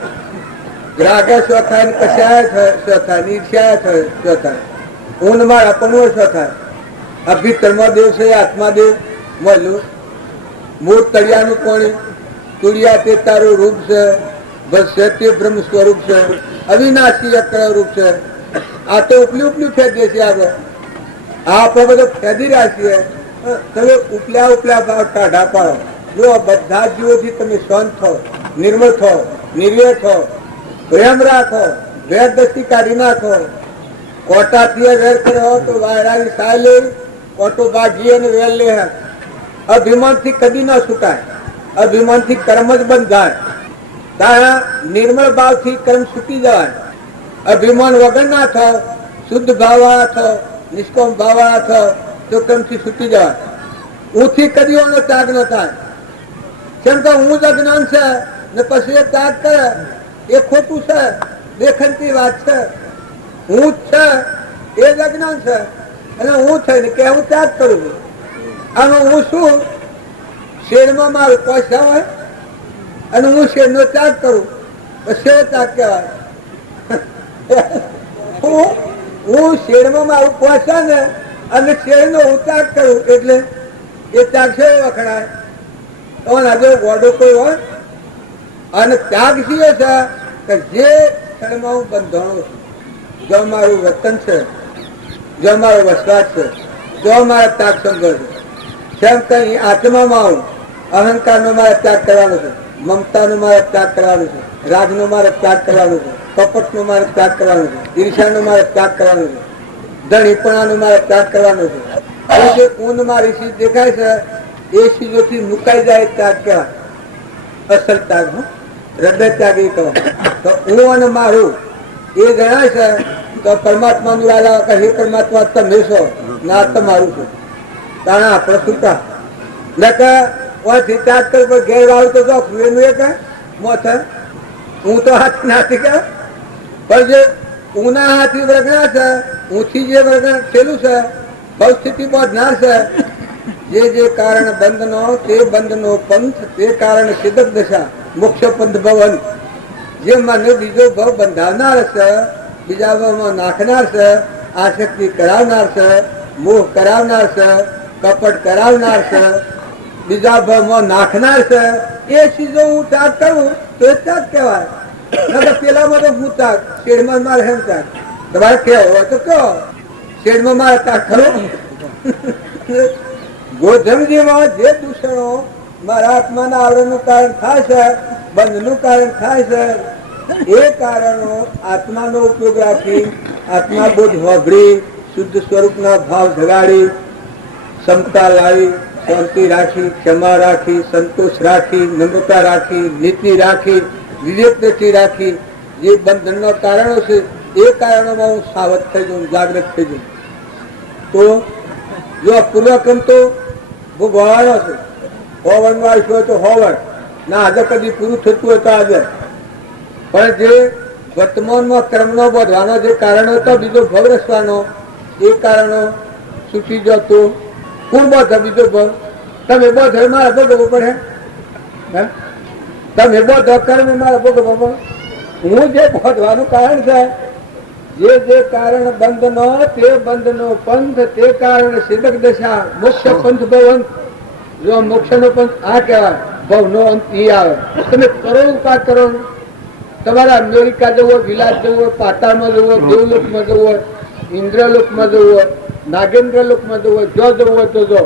રાગે શું થાય ને કશાય શું થાય ને ઈર્ષ્યા થાય શું થાય, ઊન માર આપણું શું થાય? આ ભીતરમાં દેવ છે આત્મા દેવ મળ્યું. મૂળ તળિયાનું પાણી તુળિયા તે તારું રૂપ છે, ભસ્ય તે બ્રહ્મ સ્વરૂપ છે, અવિનાશી અક્રમ રૂપ છે. આ તો ઉપલી ઉપલી ફેંકીએ છીએ આપણે, આ આપણે બધો ફેંદી રહ્યા છીએ. તમે ઉપલ્યા ઉપલ્યા ભાવ કાઢા પાડો. જો બધા જીવોથી તમે શાંત થો, નિર્મળ થો, નિર્વેર થો, પ્રેમ રાખો, વેર દસ્તી કાઢી નાખો. કોટાથી વેર કરો તો વાયરાની સાય લે, કોટો ભાગી અને વેર લે. અભિમાનથી કદી ના છૂટાય, અભિમાનથી કર્મ જ બંધાય. તારા નિર્મળ ભાવથી કર્મ છૂટી જવાય. અભિમાન વગર ના થાવ, શુદ્ધ ભાવવાળા થાવ, નિષ્કામ ભાવવાળા થાવ તો કર્મથી છૂટી જવાય. હુંથી કદી એનો ત્યાગ ન થાય. કેમ કે હું જ અજ્ઞાન છે ને પછી એ ત્યાગ કરે એ ખોટું છે, દેખનતી વાત છે. હું જ છે એ જ અજ્ઞાન છે અને હું છે ને કે હું ત્યાગ કરું છું. આમાં હું શું? શેરમાં મારું પૈસા હોય અને હું શેરનો ત્યાગ કરું તો શેર ત્યાગ કહેવાય. હું શેરમાં મારું પૈસા ને અને શેરનો હું ત્યાગ કરું એટલે એ ત્યાગ છે વખણાય. તો આજે ગોડો કોઈ હોય અને ત્યાગ શીએ છે કે જે ક્ષણમાં હું બંધાણો છું, જો મારું વતન છે, જો મારો વસવાટ છે, જો મારા ત્યાગ સમજો છે. જેમ કઈ આત્મામાં આવું અહંકારનો મારે ત્યાગ કરવાનો છે, મમતાનો મારે ત્યાગ કરવાનો છે, રાગનો મારે ત્યાગ કરવાનો છે, કપટનો મારે ત્યાગ કરવાનો છે, ઈર્ષાનો મારે ત્યાગ કરવાનો છે, ધણીપણાનો મારે ત્યાગ કરવાનો છે. જે ઊંઘ મારી ચીજ દેખાય છે એ ચીજોથી મુકાઈ જાય ત્યાગ કહેવાય. અસલ ત્યાગ હૃદય ત્યાગ એ કહેવાય. તો હું અને મારું એ ગણાય છે તો પરમાત્માનું લાલા કે હે પરમાત્મા તમે છો ના તમારું છે. તાણા આપણે છૂટા ત્યાગ કર ઘેર વાળું તો જો એનું એ કહે મોથે હું તો હાથ નાથી કે પણ જે ઊના હાથી વર્ગના છે, ઊંચી જે વર્ગણ થયેલું છે, પરિસ્થિતિ બાંધનાર છે. જે કારણ બંધનો તે બંધનો પંથ, તે કારણ સિદ્ધ દશા મોક્ષ પંથ ભવન. જે મને બીજો ભવ બંધાવનાર છે, બીજા ભાવમાં નાખનાર છે, આસક્તિ કરાવનાર છે, મોહ કરાવનાર છે, કપટ કરાવનાર છે, બીજા ભાવમાં નાખનાર છે, એ ચીજો હું ત્યાગ કરું તો એ ત્યાગ કહેવાય. શેડમાં તો પૂછતા શેડમાં મારે હેમતા તમારે કેવો હોય તો કહો શેડમાં મારે તા ખરો ગોધમ જેવા જે દૂષણો મારા આત્માના આવરણનું કારણ થાય છે, બંધનું કારણ થાય છે, એ કારણો આત્માનો ઉપયોગ રાખી આત્મા બોધ વાપરી શુદ્ધ સ્વરૂપના ભાવ જગાડી ક્ષમતા લાવી શાંતિ રાખી, ક્ષમા રાખી, સંતોષ રાખી, નમ્રતા રાખી, નીતિ રાખી, વિવેકથી રાખી, જે બંધનના કારણો છે એ કારણોમાં હું સાવધ થઈ જાઉં, જાગૃત થઈ જાઉં. તો જો આ પૂર્વક્રમ તો ભોગવવાનો છે, હોવન વાળું હોય તો હોવન ના આજે કદી પૂરું થતું હોય તો આજે, પણ જે વર્તમાનમાં કર્મનો બધવાનો જે કારણો હતા બીજો ભવ રસવાનો એ કારણો છૂટી જતો કોણ બધે બીજો ભવ તમે બધે મારા ભોગવવો પડે, તમે બધા કર્મ મારા ભોગવવો પડે. હું જે બધવાનું કારણ છે જે કારણ બંધનો તે બંધનો પંથ તે કારણ સિદ્ધક દશા મોક્ષ પંથ ભવન. જો મોક્ષ નો પંથ આ કહેવાય, ભવ નો અંત એ આવે. તમે કરો ઉપાય કરો, તમારે અમેરિકા જવું હોય, વિલાસ જવું હોય, પાતાળમાં જવું હોય, દેવલોકમાં જવું હોય, ઇન્દ્રલોકમાં જવું હોય, નાગેન્દ્ર લોકમાં જવું હોય, જો જવું હોય તો જો.